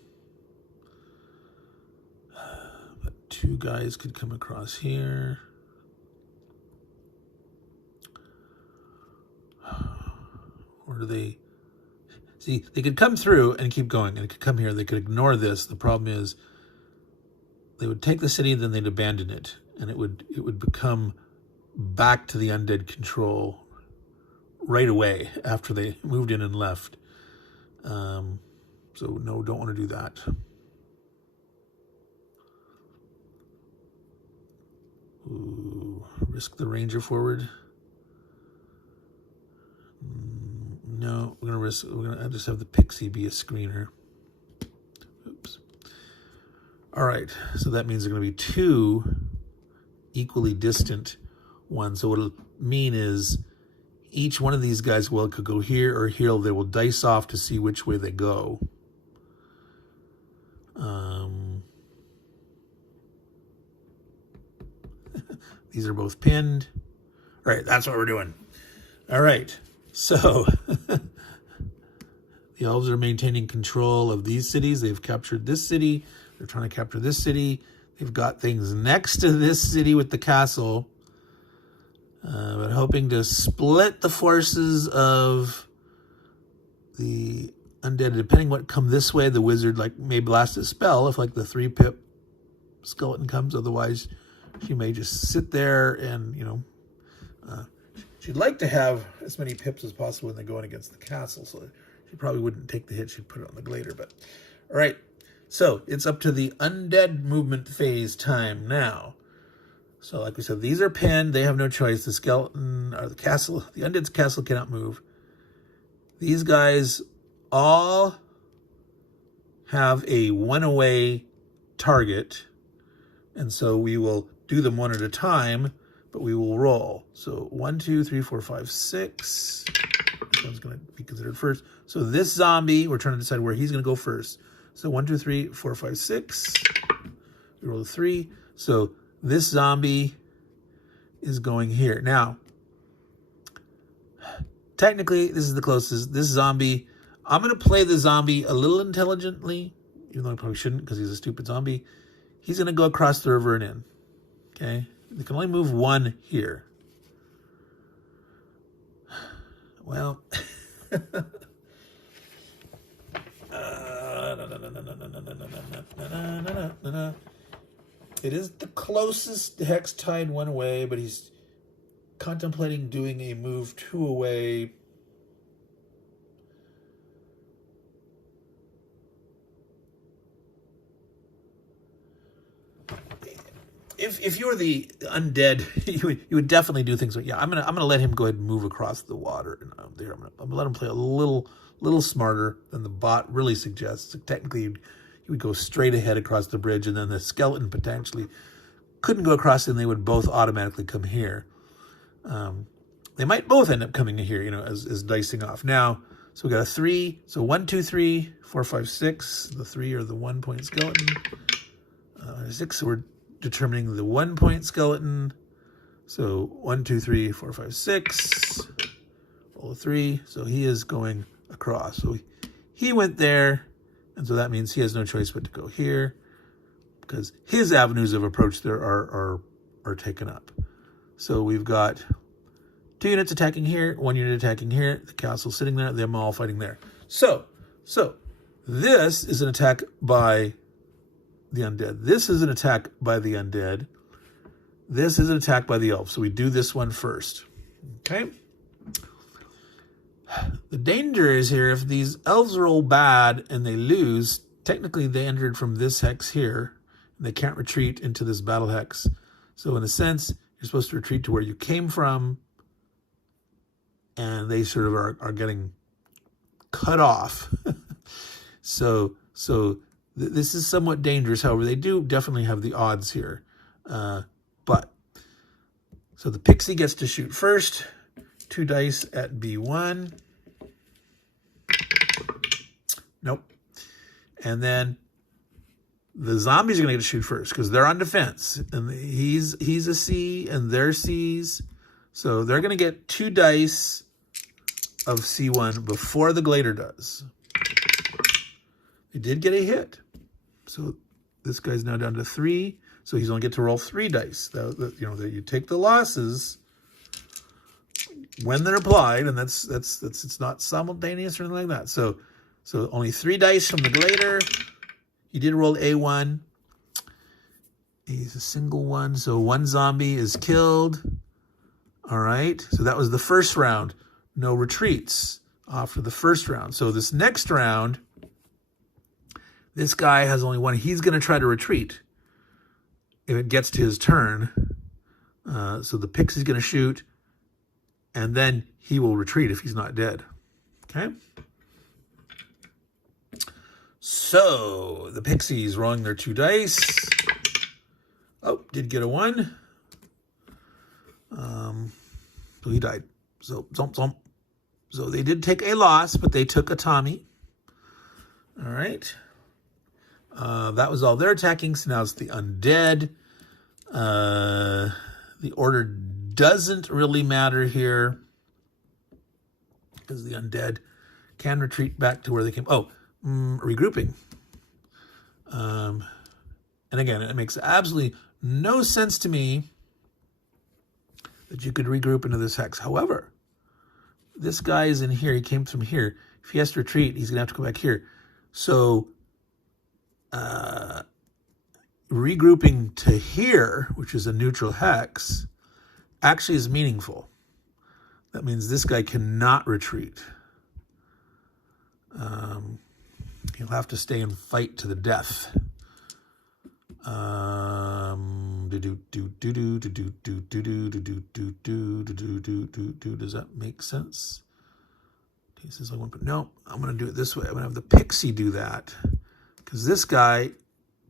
But 2 guys could come across here. Or do they... See, they could come through and keep going, and it could come here. They could ignore this. The problem is they would take the city, then they'd abandon it, and it would become back to the undead control right away after they moved in and left. So no, don't want to do that. Ooh, risk the ranger forward. No, we're gonna just have the pixie be a screener. Oops. All right, so that means there are going to be 2 equally distant ones. So what it'll mean is each one of these guys, well, it could go here or here. They will dice off to see which way they go. These are both pinned. All right, that's what we're doing. All right, so the elves are maintaining control of these cities. They've captured this city. They're trying to capture this city. They've got things next to this city with the castle. But hoping to split the forces of the undead, depending what come this way, the wizard like may blast a spell if like the 3-pip skeleton comes. Otherwise, she may just sit there and, you know, she'd like to have as many pips as possible when they're going against the castle. So she probably wouldn't take the hit. She'd put it on the glader. But all right, so it's up to the undead movement phase time now. So like we said, these are pinned. They have no choice. The skeleton or the castle, the undead's castle cannot move. These guys all have a one-away target. And so we will do them one at a time, but we will roll. So 1, 2, 3, 4, 5, 6. This one's going to be considered first. So this zombie, we're trying to decide where he's going to go first. So 1, 2, 3, 4, 5, 6. We roll a 3. So this zombie is going here. Now, technically, this is the closest. This zombie, I'm going to play the zombie a little intelligently, even though I probably shouldn't because he's a stupid zombie. He's going to go across the river and in. Okay? They can only move one here. Well, it is the closest hex tied one away, but he's contemplating doing a move 2 away. If you were the undead, you would definitely do things like, yeah, I'm gonna let him go ahead and move across the water, and there I'm gonna let him play a little smarter than the bot really suggests. So technically, he would go straight ahead across the bridge, and then the skeleton potentially couldn't go across, and they would both automatically come here. They might both end up coming here, you know, as dicing off. Now, so we got a 3. So 1, 2, 3, 4, 5, 6. The 3 are the 1-point skeleton. 6. So we're determining the 1-point skeleton. So 1, 2, 3, 4, 5, 6. Roll a 3. So he is going across. So he went there, and so that means he has no choice but to go here, because his avenues of approach there are taken up. So we've got 2 units attacking here, 1 unit attacking here, the castle sitting there, them all fighting there. So this is an attack by the undead. This is an attack by the undead. This is an attack by the elves. So we do this one first. Okay? The danger is here, if these elves roll bad and they lose, technically they entered from this hex here, and they can't retreat into this battle hex. So in a sense, you're supposed to retreat to where you came from, and they sort of are getting cut off. So this is somewhat dangerous. However, they do definitely have the odds here. But so the pixie gets to shoot first. 2 dice at B1. Nope. And then the zombies are going to get to shoot first because they're on defense. And he's a C and they're Cs. So they're going to get 2 dice of C1 before the glader does. They did get a hit. So this guy's now down to 3. So he's only get to roll 3 dice. You take the losses when they're applied, and that's it's not simultaneous or anything like that. So only 3 dice from the glader. He did roll A1. He's a single one, so 1 zombie is killed. All right, so that was the first round. No retreats after the first round. So this next round, this guy has only 1. He's going to try to retreat if it gets to his turn. So the pixie's going to shoot, and then he will retreat if he's not dead. Okay? So the pixie's rolling their 2 dice. Oh, did get a 1. So he died. So zomp. So they did take a loss, but they took a Tommy. All right. That was all they're attacking. So now it's the undead. The order doesn't really matter here because the undead can retreat back to where they came. Oh, regrouping. And again, it makes absolutely no sense to me that you could regroup into this hex. However, this guy is in here. He came from here. If if he has to retreat, he's going to have to go back here. So regrouping to here, which is a neutral hex, actually is meaningful. That means this guy cannot retreat. He'll have to stay and fight to the death. Does that make sense? He says, no, I'm going to do it this way. I'm going to have the pixie do that. Because this guy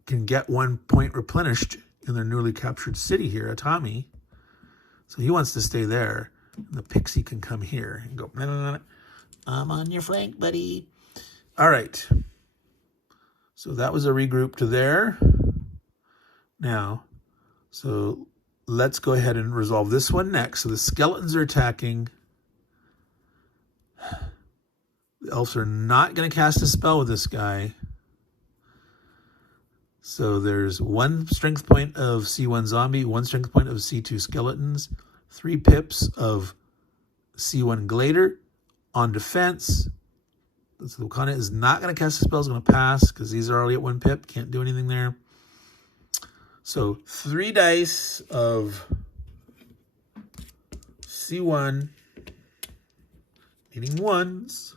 can get 1 point replenished in their newly captured city here, Atami. So he wants to stay there. And the pixie can come here and go, I'm on your flank, buddy. All right. So that was a regroup to there. Now, so let's go ahead and resolve this one next. So the skeletons are attacking. The elves are not going to cast a spell with this guy. So there's 1 strength point of C1 zombie, 1 strength point of C2 skeletons, 3 pips of C1 glader on defense. So the Wakana is not going to cast a spell, is going to pass because these are already at 1 pip, can't do anything there. So 3 dice of C1, hitting 1s.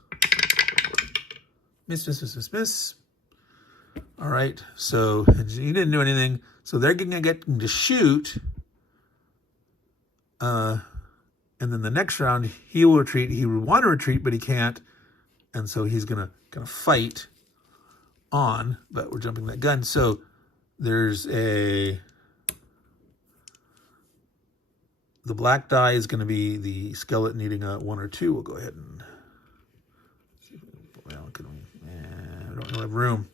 Miss. All right, so he didn't do anything. So they're going to get to shoot. And then the next round, he will retreat. He would want to retreat, but he can't. And so he's going to fight on, but we're jumping that gun. So there's the black die is going to be the skeleton needing a 1 or 2. We'll go ahead and see if we can put down. I don't really have room.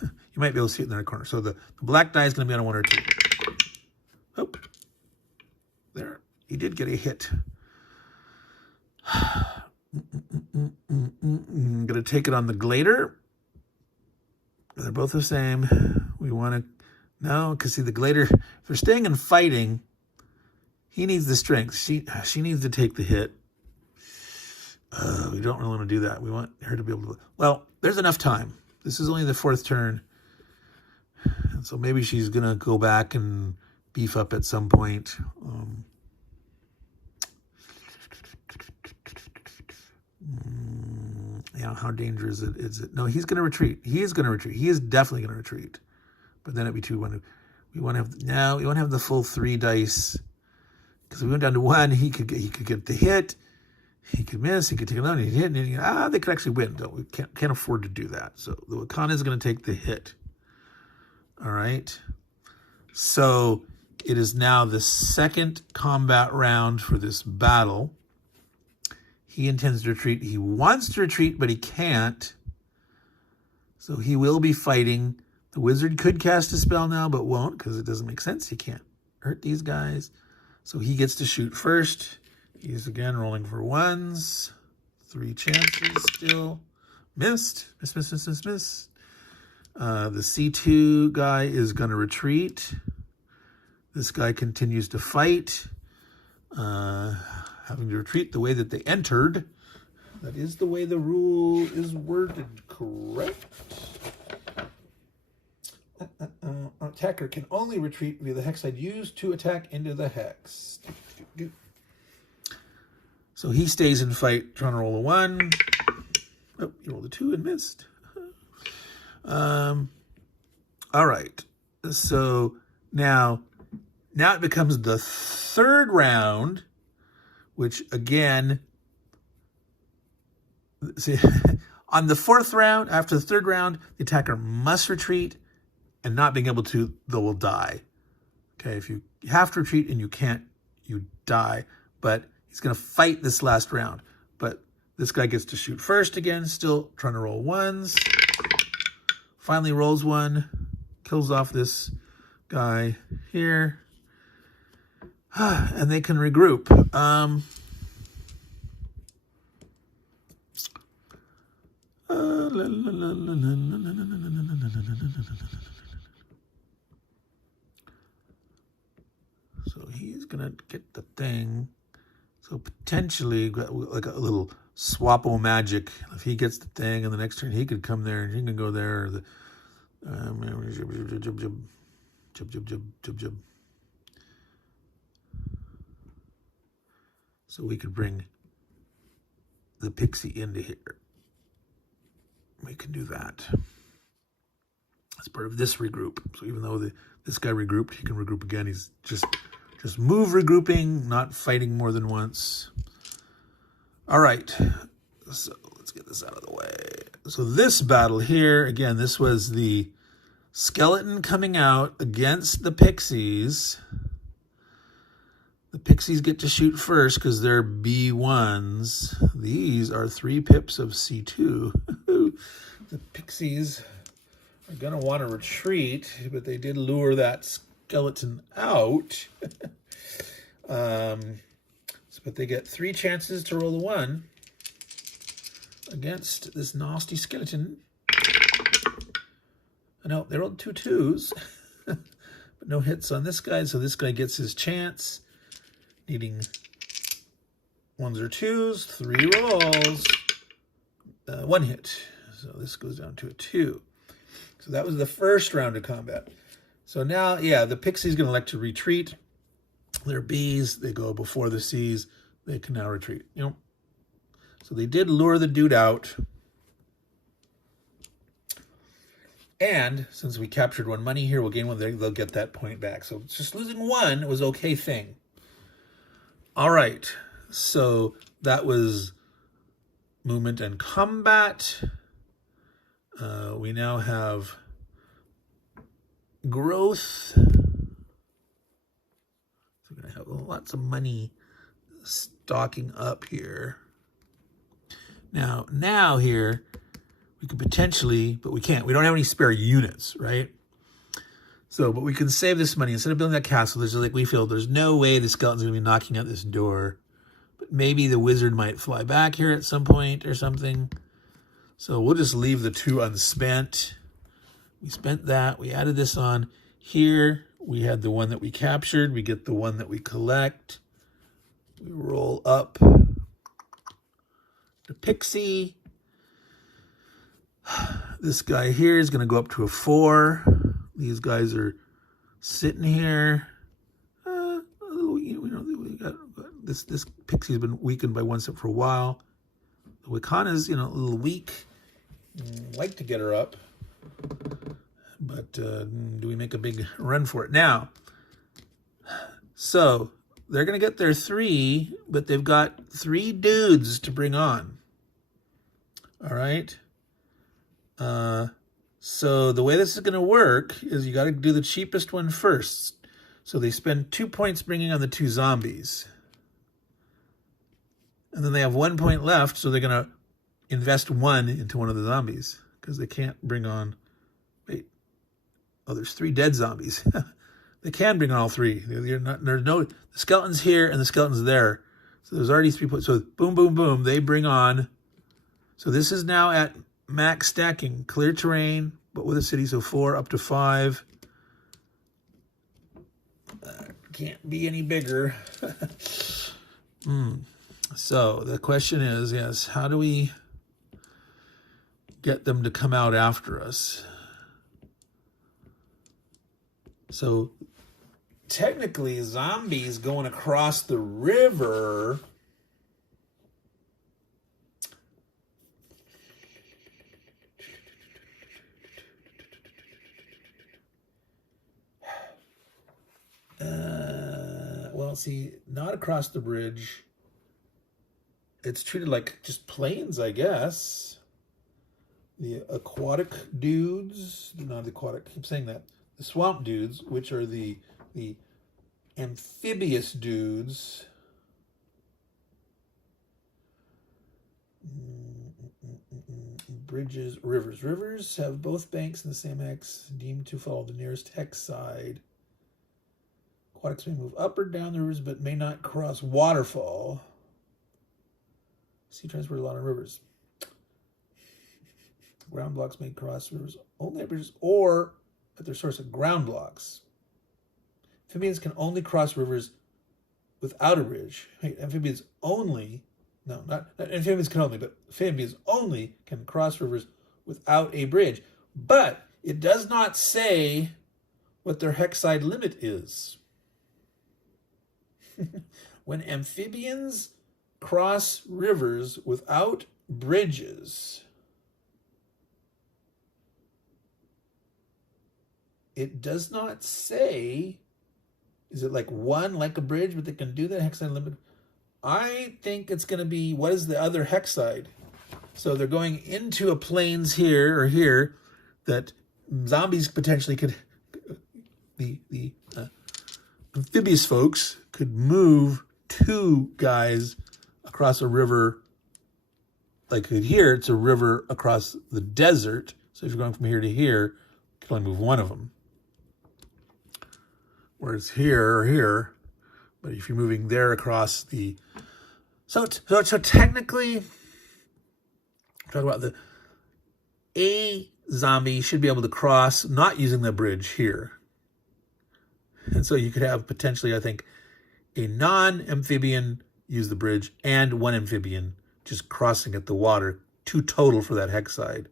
You might be able to see it in the corner. So the black die is going to be on a 1 or 2. Oh, there. He did get a hit. I'm going to take it on the glader. They're both the same. We want to... No, because see, the glader, if they're staying and fighting, he needs the strength. She needs to take the hit. We don't really want to do that. We want her to be able to... Well, there's enough time. This is only the 4th turn. And so maybe she's going to go back and beef up at some point. Yeah, how dangerous is it? No, he's going to retreat. He is going to retreat. He is definitely going to retreat. But then it'd be 2. We want to have the full 3 dice. Because if we went down to 1, he could get the hit. He could miss. He could take another hit. And they could actually win. No, we can't afford to do that. So the Wakana is going to take the hit. All right. So it is now the 2nd combat round for this battle. He intends to retreat. He wants to retreat, but he can't. So he will be fighting. The wizard could cast a spell now, but won't because it doesn't make sense. He can't hurt these guys. So he gets to shoot first. He's again rolling for 1s. 3 chances still. Missed. Miss. The C2 guy is going to retreat. This guy continues to fight. Having to retreat the way that they entered. That is the way the rule is worded, correct? Attacker can only retreat via the hex side used to attack into the hex. So he stays in fight, trying to roll a 1. Oh, he rolled a 2 and missed. All right. So now it becomes the 3rd round, which again, see, on the 4th round, after the 3rd round, the attacker must retreat, and not being able to, they will die. Okay, if you have to retreat and you can't, you die. But he's going to fight this last round. But this guy gets to shoot first again, still trying to roll 1s. Finally rolls 1, kills off this guy here. And they can regroup. So he's going to get the thing. So potentially like a little swappo magic. If he gets the thing, and the next turn he could come there, and he can go there. Or the jub. So we could bring the pixie into here. We can do that. That's part of this regroup. So even though this guy regrouped, he can regroup again. He's just move regrouping, not fighting more than once. All right. So let's get this out of the way. So this battle here, again, this was the skeleton coming out against the pixies. The pixies get to shoot first because they're B1s. These are 3 pips of C2. The pixies are going to want to retreat, but they did lure that skeleton out. But they get 3 chances to roll the 1 against this nasty skeleton. No, they rolled 2 2s, but no hits on this guy, so this guy gets his chance. Needing 1s or 2s, 3 rolls, 1 hit. So this goes down to a 2. So that was the first round of combat. So now, yeah, the pixie's going to elect to retreat. They're Bs. They go before the Cs. They can now retreat. So they did lure the dude out. And since we captured 1 money here, we'll gain 1. They'll get that point back. So just losing 1 was okay thing. All right, so that was movement and combat. We now have growth. So we're going to have lots of money stocking up here. Now here, we could potentially, but we can't. We don't have any spare units, right? So, but we can save this money. Instead of building that castle, we feel there's no way the skeleton's going to be knocking at this door. But maybe the wizard might fly back here at some point or something. So we'll just leave the 2 unspent. We spent that. We added this on. Here, we had the 1 that we captured. We get the 1 that we collect. We roll up the pixie. This guy here is going to go up to a 4. These guys are sitting here. This pixie's been weakened by 1 step for a while. The Wicana's, a little weak. Like to get her up, but do we make a big run for it now? So they're going to get their 3, but they've got 3 dudes to bring on. All right. So the way this is going to work is you got to do the cheapest one first. So they spend 2 points bringing on the 2 zombies. And then they have 1 point left, so they're going to invest 1 into one of the zombies because they can't bring on... Wait. Oh, there's 3 dead zombies. They can bring on all 3. There's no... The skeleton's here and the skeleton's there. So there's already 3 points. So boom, boom, boom. They bring on... So this is now at max stacking. Clear terrain, but with a city, so 4 up to 5. Can't be any bigger. So the question is, yes, how do we get them to come out after us? So technically, zombies going across the river... well, see, not across the bridge. It's treated like just plains, I guess. The aquatic dudes, not the aquatic, I keep saying that. The swamp dudes, which are the amphibious dudes. Bridges, rivers. Rivers have both banks in the same X, deemed to follow the nearest hex side. Aquatics may move up or down the rivers, but may not cross waterfall. Sea transport a lot of rivers. Ground blocks may cross rivers only at bridges or at their source of ground blocks. Amphibians can only cross rivers without a bridge. Amphibians only No, not amphibians can only, but amphibians only can cross rivers without a bridge. But it does not say what their hexside limit is. When amphibians cross rivers without bridges, it does not say, is it like one, like a bridge, but they can do that hexside limit? I think it's going to be, what is the other hexside? So they're going into a plains here or here that zombies potentially could, the amphibious folks could move two guys across a river. Like here, it's a river across the desert. So if you're going from here to here, you can only move one of them. Whereas here or here, but if you're moving there across the, so technically, talk about a zombie should be able to cross not using the bridge here. And so you could have potentially, I think, a non-amphibian use the bridge and one amphibian just crossing at the water, 2 total for that hex side.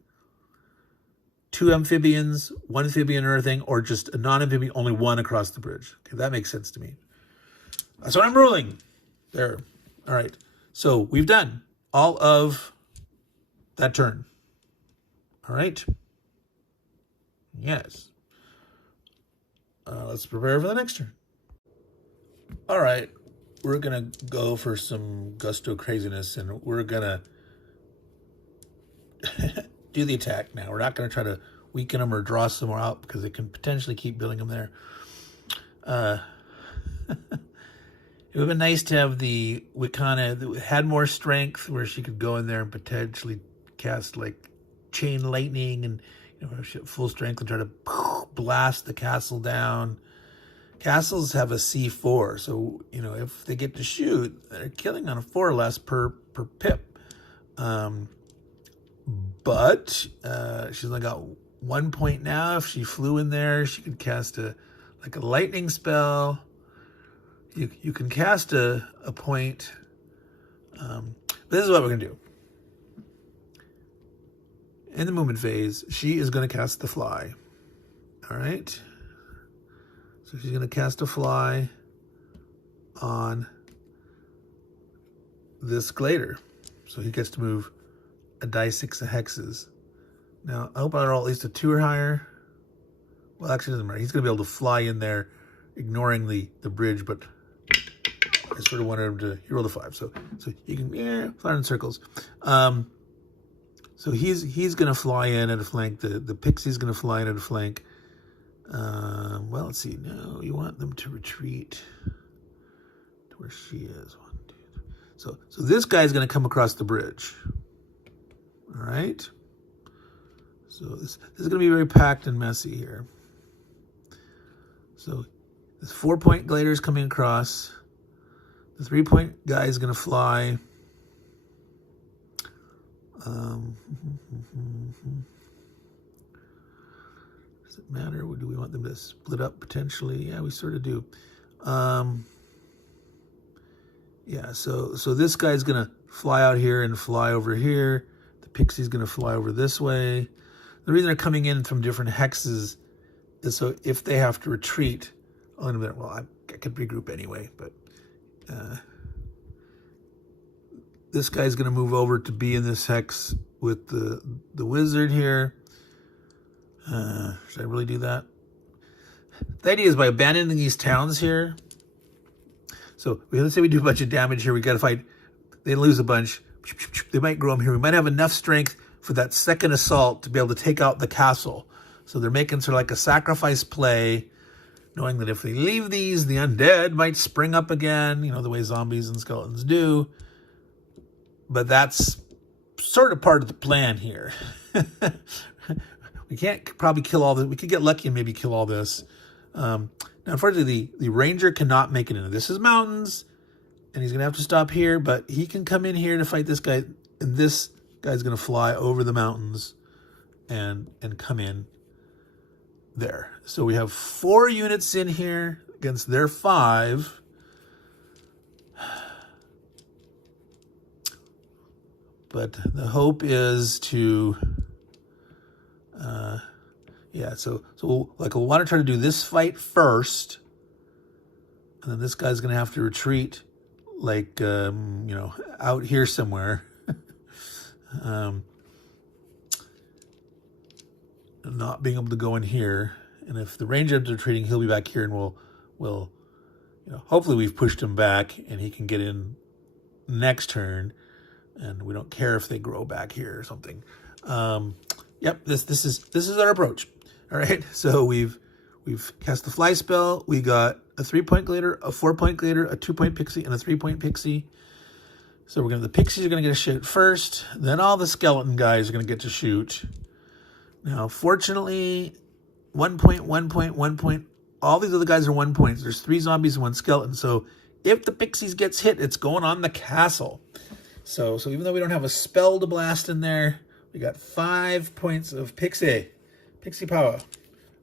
2 amphibians, 1 amphibian earthing, or just a non-amphibian, only 1 across the bridge. Okay, that makes sense to me. That's what I'm ruling. There. All right. So we've done all of that turn. All right. Yes. Let's prepare for the next turn. All right. We're going to go for some gusto craziness, and we're going to do the attack now. We're not going to try to weaken them or draw some more out because they can potentially keep building them there. It would have been nice to have the Wicana that had more strength where she could go in there and potentially cast like chain lightning and full strength and try to blast the castle down. Castles have a C4, so if they get to shoot, they're killing on a 4 or less per pip. But she's only got 1 point now. If she flew in there, she could cast a lightning spell. You can cast a point. This is what we're gonna do. In the movement phase, she is gonna cast the fly. All right. So she's gonna cast a fly on this glader. So he gets to move a die 6 of hexes. Now, I hope I roll at least a 2 or higher. Well, actually, it doesn't matter. He's going to be able to fly in there, ignoring the bridge, but I sort of wanted him to, he rolled a 5. So you can, fly in circles. So he's going to fly in at a flank. The pixie's going to fly in at a flank. Well, let's see. No, you want them to retreat to where she is. 1, 2, 3. So this guy's going to come across the bridge. All right. So this is going to be very packed and messy here. So this 4-point glader is coming across. The 3-point guy is going to fly. Does it matter? Or do we want them to split up potentially? Yeah, we sort of do. Yeah, so this guy's going to fly out here and fly over here. The pixie's going to fly over this way. The reason they're coming in from different hexes is so if they have to retreat, well, I could regroup anyway, but this guy's going to move over to be in this hex with the wizard here. Should I really do that? The idea is by abandoning these towns here. So let's say we do a bunch of damage here. We got to fight. They lose a bunch. They might grow them here. We might have enough strength for that second assault to be able to take out the castle. So they're making sort of like a sacrifice play, knowing that if they leave these, the undead might spring up again, the way zombies and skeletons do. But that's sort of part of the plan here. We can't probably kill all this. We could get lucky and maybe kill all this. Now, unfortunately, the ranger cannot make it in. This is mountains, and he's going to have to stop here, but he can come in here to fight this guy, and this guy's going to fly over the mountains and come in there. So we have 4 units in here against their 5. But the hope is to, yeah, so like we'll want to try to do this fight first. And then this guy's going to have to retreat, like, out here somewhere. Not being able to go in here. And if the ranger ends up retreating, he'll be back here, and we'll hopefully we've pushed him back and he can get in next turn. And we don't care if they grow back here or something. Yep, this is our approach. All right, so we've cast the fly spell. We got a 3-point glider, a 4-point glider, a 2-point pixie, and a 3-point pixie. So the pixies are gonna get to shoot first. Then all the skeleton guys are gonna get to shoot. Now, fortunately, 1 point, 1 point, 1 point. All these other guys are 1 points. There's 3 zombies and 1 skeleton. So if the pixies gets hit, it's going on the castle. So even though we don't have a spell to blast in there, we got 5 points of pixie power.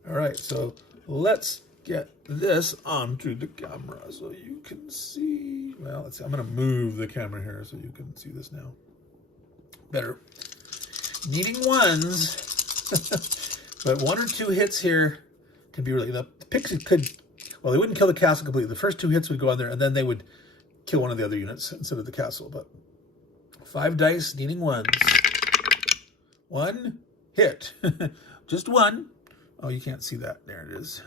All right, so let's get this onto the camera so you can see. Well, let's see. I'm going to move the camera here so you can see this now. Better. Needing ones, but 1 or 2 hits here can be really. The pixie could, well, they wouldn't kill the castle completely. The first 2 hits would go on there, and then they would kill one of the other units instead of the castle. But 5 dice, needing ones. 1 hit. Just 1. Oh, you can't see that. There it is.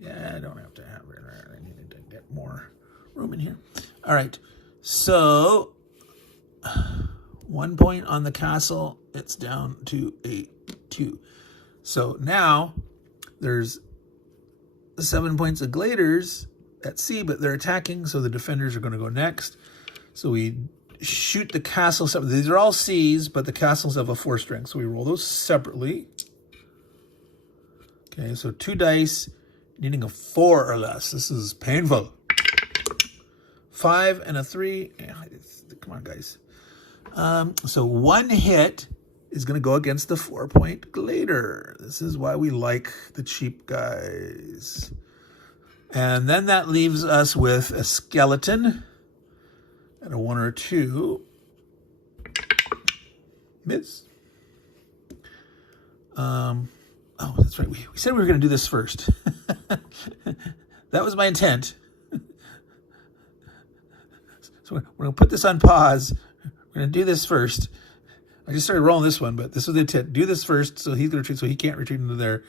Yeah, I don't have to have it. I need to get more room in here. All right. So 1 point on the castle. It's down to a 2. So now there's 7 points of gladers at sea, but they're attacking, so the defenders are going to go next. So we shoot the castle separately. These are all C's, but the castles have a 4 strength, so we roll those separately. Okay, so 2 dice, needing a 4 or less. This is painful. 5 and a 3. Yeah, come on, guys. So 1 hit is going to go against the 4-point glader. This is why we like the cheap guys. And then that leaves us with a skeleton and a 1 or 2. Miss. Oh, that's right. We said we were going to do this first. That was my intent. So we're going to put this on pause. We're going to do this first. I just started rolling this one, but this was the intent. Do this first, so he's going to retreat, so he can't retreat into there.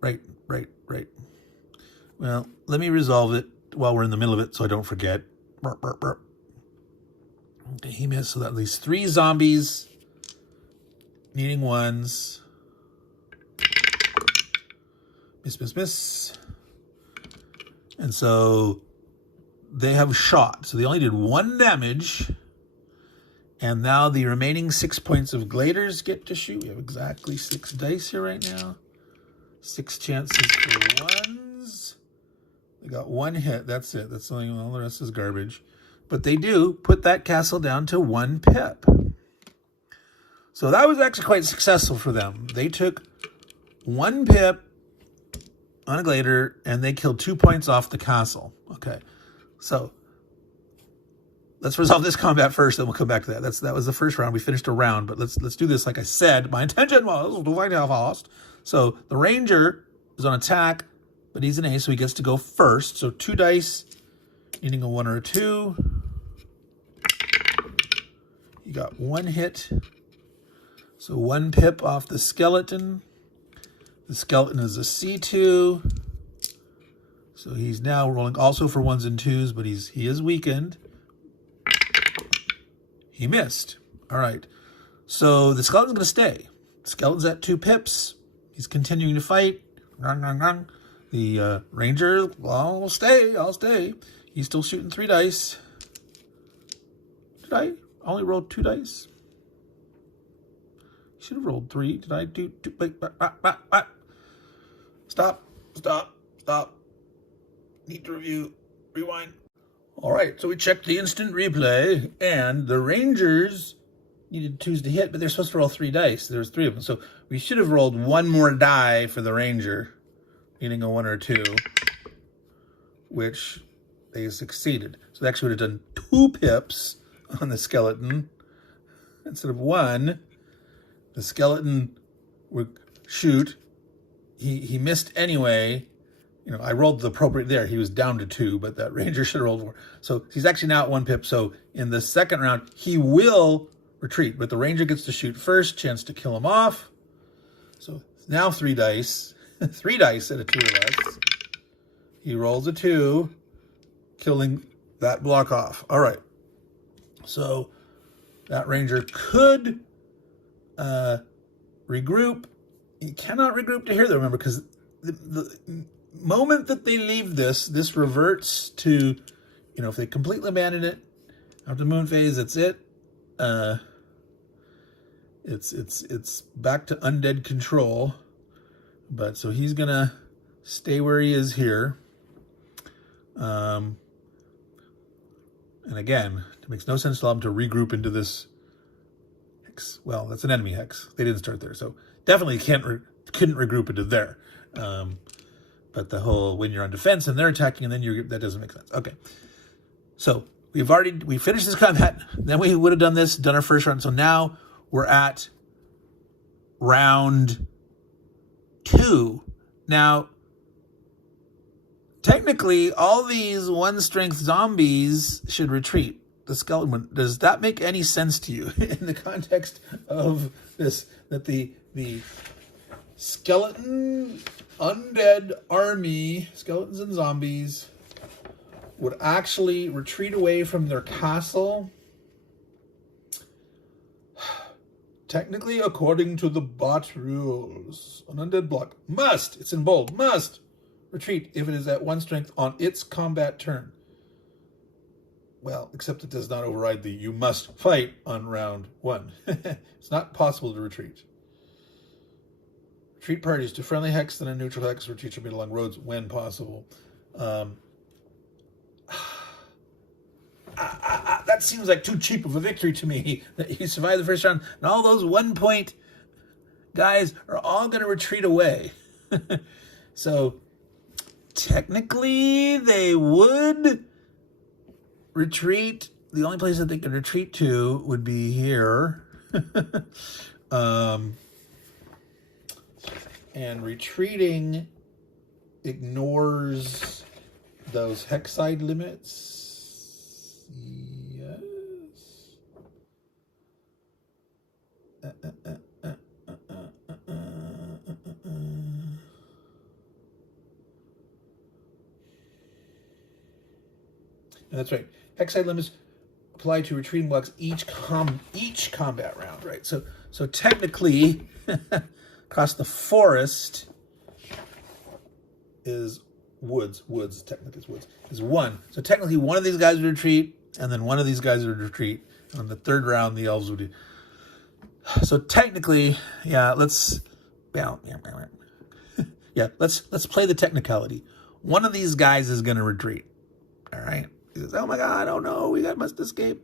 Right. Well, let me resolve it while we're in the middle of it so I don't forget. Burp, burp, burp. Okay, he missed, so that leaves 3 zombies. Needing ones. Miss. And so they have shot. So they only did 1 damage. And now the remaining 6 points of gladers get to shoot. We have exactly 6 dice here right now. 6 chances for ones. They got 1 hit. That's it. That's only, all the rest is garbage. But they do put that castle down to 1 pip. So that was actually quite successful for them. They took 1 pip on a glader, and they killed 2 points off the castle. Okay, so let's resolve this combat first, then we'll come back to that. That was the first round. We finished a round, but let's do this. Like I said, my intention was to find out fast. So the ranger is on attack, but he's an ace, so he gets to go first. So 2 dice, needing a 1 or a 2. You got 1 hit. So 1 pip off the skeleton. The skeleton is a C2. So he's now rolling also for 1s and 2s, but he is weakened. He missed. All right. So the skeleton's going to stay. The skeleton's at 2 pips. He's continuing to fight. The ranger, well, I'll stay. He's still shooting 3 dice. Did I only roll 2 dice? Should have rolled 3. Did I do 2? Wait, Stop. Need to review. Rewind. All right, so we checked the instant replay, and the Rangers needed 2s to hit, but they're supposed to roll 3 dice. There's 3 of them, so we should have rolled 1 more die for the Ranger, needing a 1 or 2, which they succeeded. So they actually would have done 2 pips on the skeleton instead of 1. The skeleton would shoot. He missed anyway. You know, I rolled the appropriate there. He was down to 2, but that ranger should have rolled 4. So he's actually now at 1 pip. So in the second round, he will retreat, but the ranger gets to shoot first, chance to kill him off. So now 3 dice. 3 dice at a 2 or less. He rolls a 2, killing that block off. All right. So that ranger could regroup. He cannot regroup to here, though, remember, because the moment that they leave this reverts to, you know, if they completely abandon it after the moon phase, that's it. It's back to undead control. But so he's gonna stay where he is here. And again, it makes no sense to allow him to regroup into this hex. Well, that's an enemy hex. They didn't start there, so definitely couldn't regroup into there. But the whole when you're on defense and they're attacking and then that doesn't make sense. Okay, so we finished this combat. Then we would have done our first round. So now we're at round 2. Now, technically, all these 1-strength zombies should retreat. The skeleton one. Does that make any sense to you in the context of this? That the skeleton undead army, skeletons and zombies, would actually retreat away from their castle. Technically, according to the bot rules, an undead block must, it's in bold, must retreat if it is at 1 strength on its combat turn. Well, except it does not override the you must fight on round 1. It's not possible to retreat. Retreat parties to friendly hex, then a neutral hex, retreat should be along roads when possible. That seems like too cheap of a victory to me, that you survive the first round and all those 1-point guys are all going to retreat away. So technically they would retreat. The only place that they could retreat to would be here. And retreating ignores those hex side limits. Yes. That's right. Hex side limits apply to retreating blocks each combat round, right? So technically, across the forest is woods. Technically, it's woods. Is 1. So technically, one of these guys would retreat, and then one of these guys would retreat. On the third round, the elves would do. So technically, yeah, let's play the technicality. One of these guys is going to retreat. All right. He says, "Oh my God! Oh no! Must escape."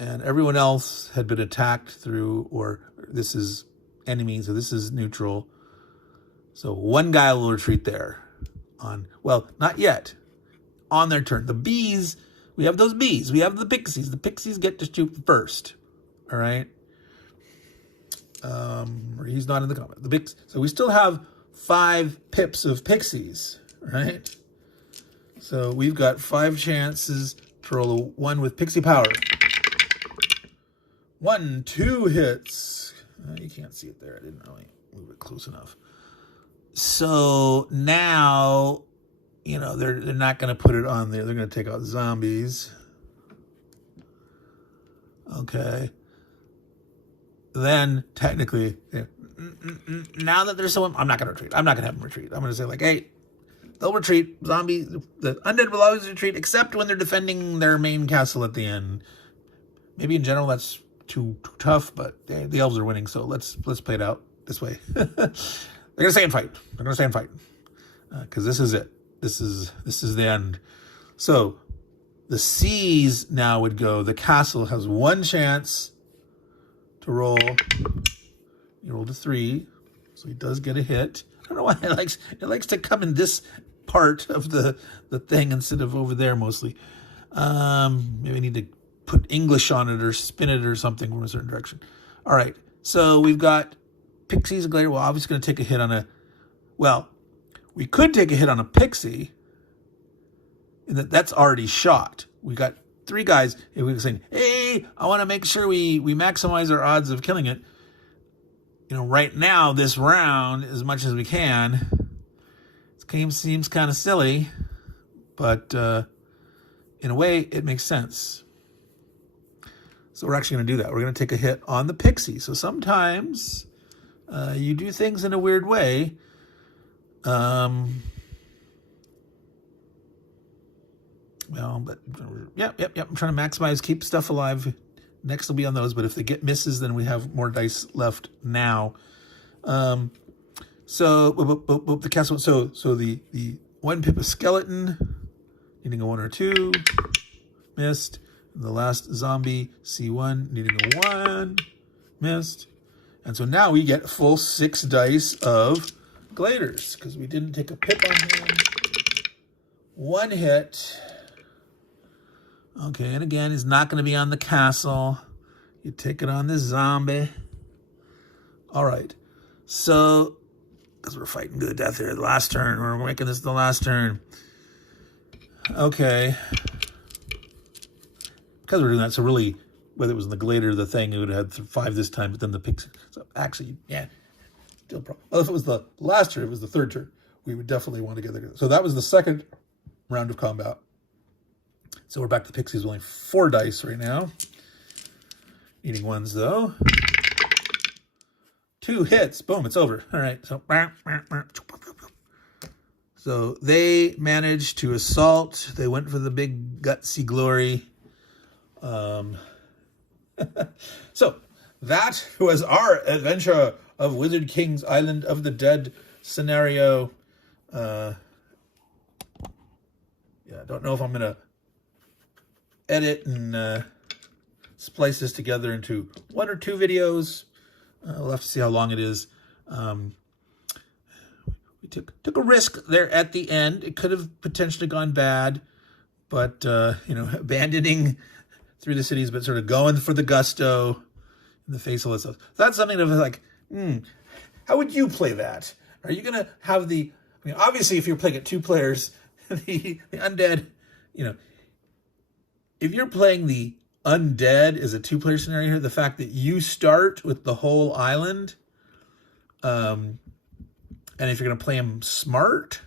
And everyone else had been attacked through, or this is enemy, so this is neutral. So one guy will retreat there. Not yet. On their turn. The bees, we have those bees. We have the pixies. The pixies get to shoot first. All right. He's not in the comment. So we still have 5 pips of pixies, right? So we've got 5 chances to roll a 1 with pixie power. 1, 2 hits. You can't see it there. I didn't really move it close enough. So now, they're not going to put it on there. They're going to take out zombies. Okay. Then, technically, now that there's someone, I'm not going to retreat. I'm not going to have them retreat. I'm going to say, hey, they'll retreat. Zombies, the undead will always retreat, except when they're defending their main castle at the end. Maybe in general that's too tough, but the elves are winning, so let's play it out this way. They're going to stay and fight. Because this is it. This is the end. So the seas now would go. The castle has 1 chance to roll. He rolled a 3, so he does get a hit. I don't know why it likes to come in this part of the thing instead of over there mostly. Maybe I need to put English on it or spin it or something from a certain direction. All right, so we've got pixies and glider. Well, obviously going to take a hit on a... Well, we could take a hit on a pixie, and that's already shot. We got 3 guys, and we were saying, hey, I want to make sure we maximize our odds of killing it. You know, right now, this round, as much as we can, this game seems kind of silly, but in a way, it makes sense. So we're actually going to do that. We're going to take a hit on the pixie. So sometimes you do things in a weird way. Well, but yep. I'm trying to maximize, keep stuff alive. Next will be on those, but if they get misses, then we have more dice left now. So the castle. So the 1 pip of skeleton, needing a 1 or 2, missed. And the last zombie C1, needing a 1, missed. And so now we get full 6 dice of gliders because we didn't take a pip on him. 1 hit. Okay, and again, he's not going to be on the castle. You take it on the zombie. All right. So, because we're fighting to the death here, the last turn. We're making this the last turn. Okay. Because we're doing that, so really, whether it was the glider or the thing, it would have had 5 this time, but then the pixie. So actually, yeah, still problem. Well, if it was the last turn, if it was the 3rd turn, we would definitely want to get there. So that was the 2nd round of combat. So we're back to the pixies, only 4 dice right now. Needing 1s though. 2 hits, boom, it's over. All right, so they managed to assault. They went for the big gutsy glory. So that was our adventure of Wizard King's Island of the Dead scenario. Yeah, I don't know if I'm gonna edit and splice this together into 1 or 2 videos. We'll have to see how long it is. We took a risk there at the end. It could have potentially gone bad, but you know, abandoning through the cities, but sort of going for the gusto in the face of all this stuff. So that's something that was like, how would you play that? Are you gonna have the? I mean, obviously, if you're playing it 2 players, the undead, you know. If you're playing the Undead as a 2-player scenario here, the fact that you start with the whole island, and if you're going to play them smart,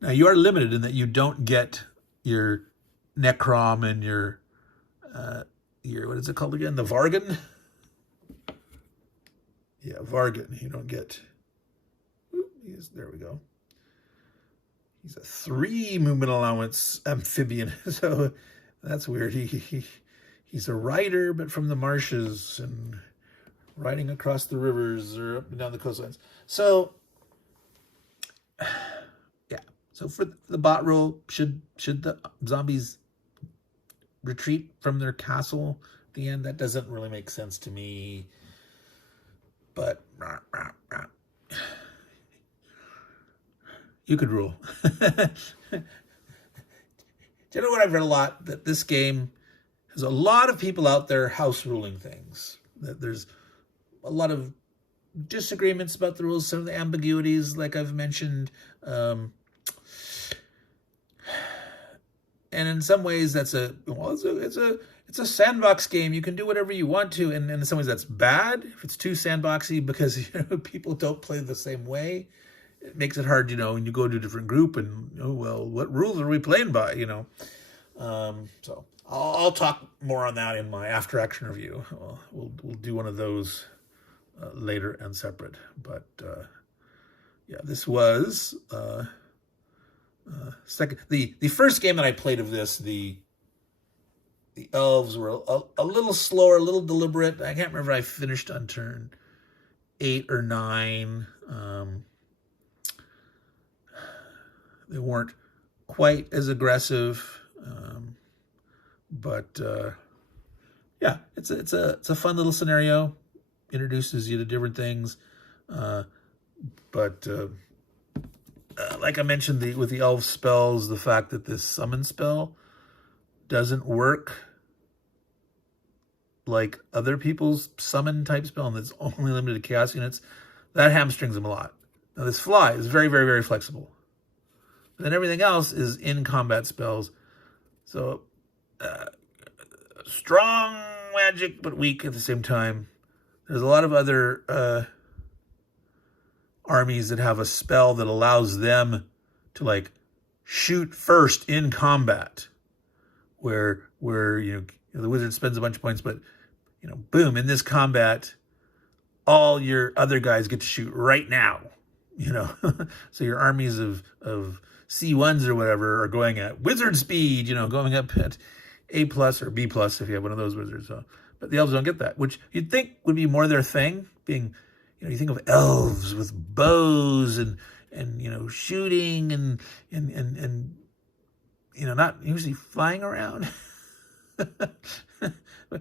now you are limited in that you don't get your Necrom and your what is it called again? The Vargan? Yeah, Vargan. You don't get... there we go. He's a 3 movement allowance amphibian, so... That's weird. He's a rider, but from the marshes and riding across the rivers or up and down the coastlines. So, yeah. So for the bot roll, should the zombies retreat from their castle at the end? That doesn't really make sense to me. But you could rule. You know what, I've read a lot, that this game has a lot of people out there house ruling things. That there's a lot of disagreements about the rules, some of the ambiguities, like I've mentioned. And in some ways, that's it's a sandbox game. You can do whatever you want to, and in some ways that's bad if it's too sandboxy because people don't play the same way. It makes it hard, when you go to a different group and, well, what rules are we playing by, So I'll talk more on that in my after action review. We'll do one of those later and separate. But yeah, this was second. The first game that I played of this, the Elves were a little slower, a little deliberate. I can't remember if I finished on turn 8 or 9. They weren't quite as aggressive, but yeah, it's a fun little scenario. Introduces you to different things, but like I mentioned with the elf spells, the fact that this summon spell doesn't work like other people's summon type spell, and it's only limited to chaos units, that hamstrings them a lot. Now this fly is very, very, very flexible. But then everything else is in combat spells. So strong magic, but weak at the same time. There's a lot of other armies that have a spell that allows them to like shoot first in combat, where the wizard spends a bunch of points, but boom, in this combat, all your other guys get to shoot right now. So your armies of C1s or whatever are going at wizard speed, going up at A+ or B+ if you have one of those wizards. So, but the elves don't get that, which you'd think would be more their thing, being, you think of elves with bows and shooting and not usually flying around.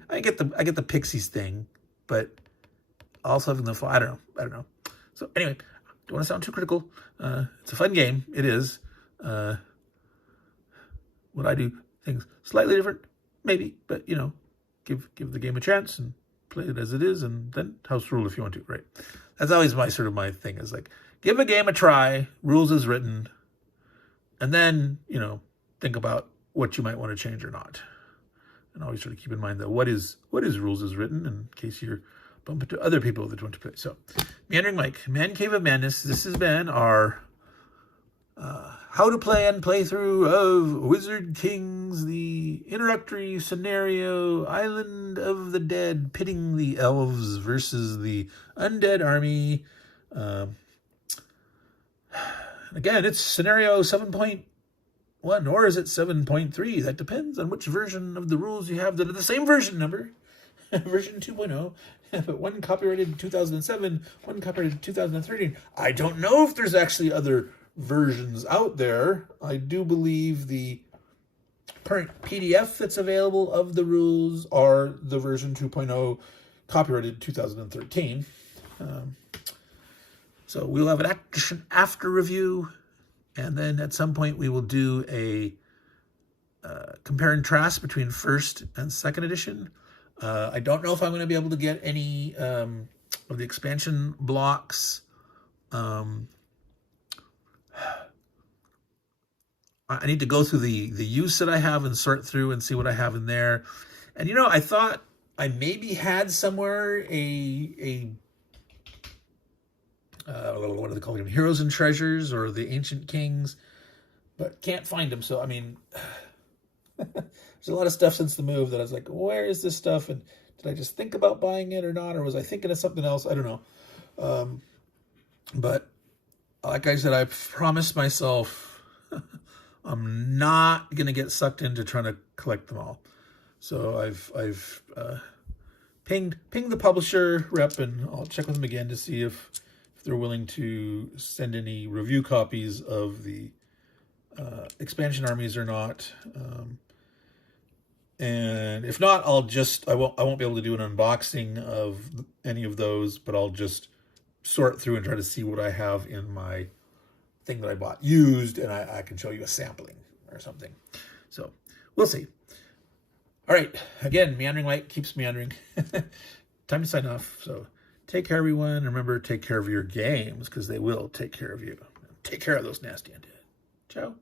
I get the pixies thing, but also having the fly, I don't know. So anyway, don't want to sound too critical. It's a fun game. It is. Would I do things slightly different? Maybe, but give the game a chance and play it as it is, and then house rule if you want to, right? That's always my thing, is like, give a game a try, rules as written, and then, think about what you might want to change or not. And always sort of keep in mind that what is rules as written, in case you're bump into other people that want to play. So, Meandering Mike, Man Cave of Madness. This has been our how to play and playthrough of Wizard Kings, the introductory scenario, Island of the Dead, pitting the elves versus the undead army. Again, it's scenario 7.1, or is it 7.3? That depends on which version of the rules you have that are the same version number. Version 2.0, but one copyrighted in 2007, one copyrighted in 2013. I don't know if there's actually other versions out there. I do believe the current PDF that's available of the rules are the version 2.0, copyrighted 2013. So we'll have an action after review, and then at some point we will do a compare and contrast between first and second edition. I don't know if I'm going to be able to get any of the expansion blocks. I need to go through the use that I have and sort through and see what I have in there. And I thought I maybe had somewhere what do they call them? Heroes and Treasures, or the Ancient Kings, but can't find them. So, I mean, there's a lot of stuff since the move that I was like, where is this stuff? And did I just think about buying it or not? Or was I thinking of something else? I don't know. But like I said, I promised myself I'm not going to get sucked into trying to collect them all. So I've pinged the publisher rep, and I'll check with them again to see if they're willing to send any review copies of the expansion armies or not. And if not, I won't be able to do an unboxing of any of those, but I'll just sort through and try to see what I have in my thing that I bought used, and I can show you a sampling or something. So we'll see. All right. Again, Meandering Mike keeps meandering. Time to sign off. So take care, everyone. Remember, take care of your games, because they will take care of you. Take care of those nasty undead. Ciao.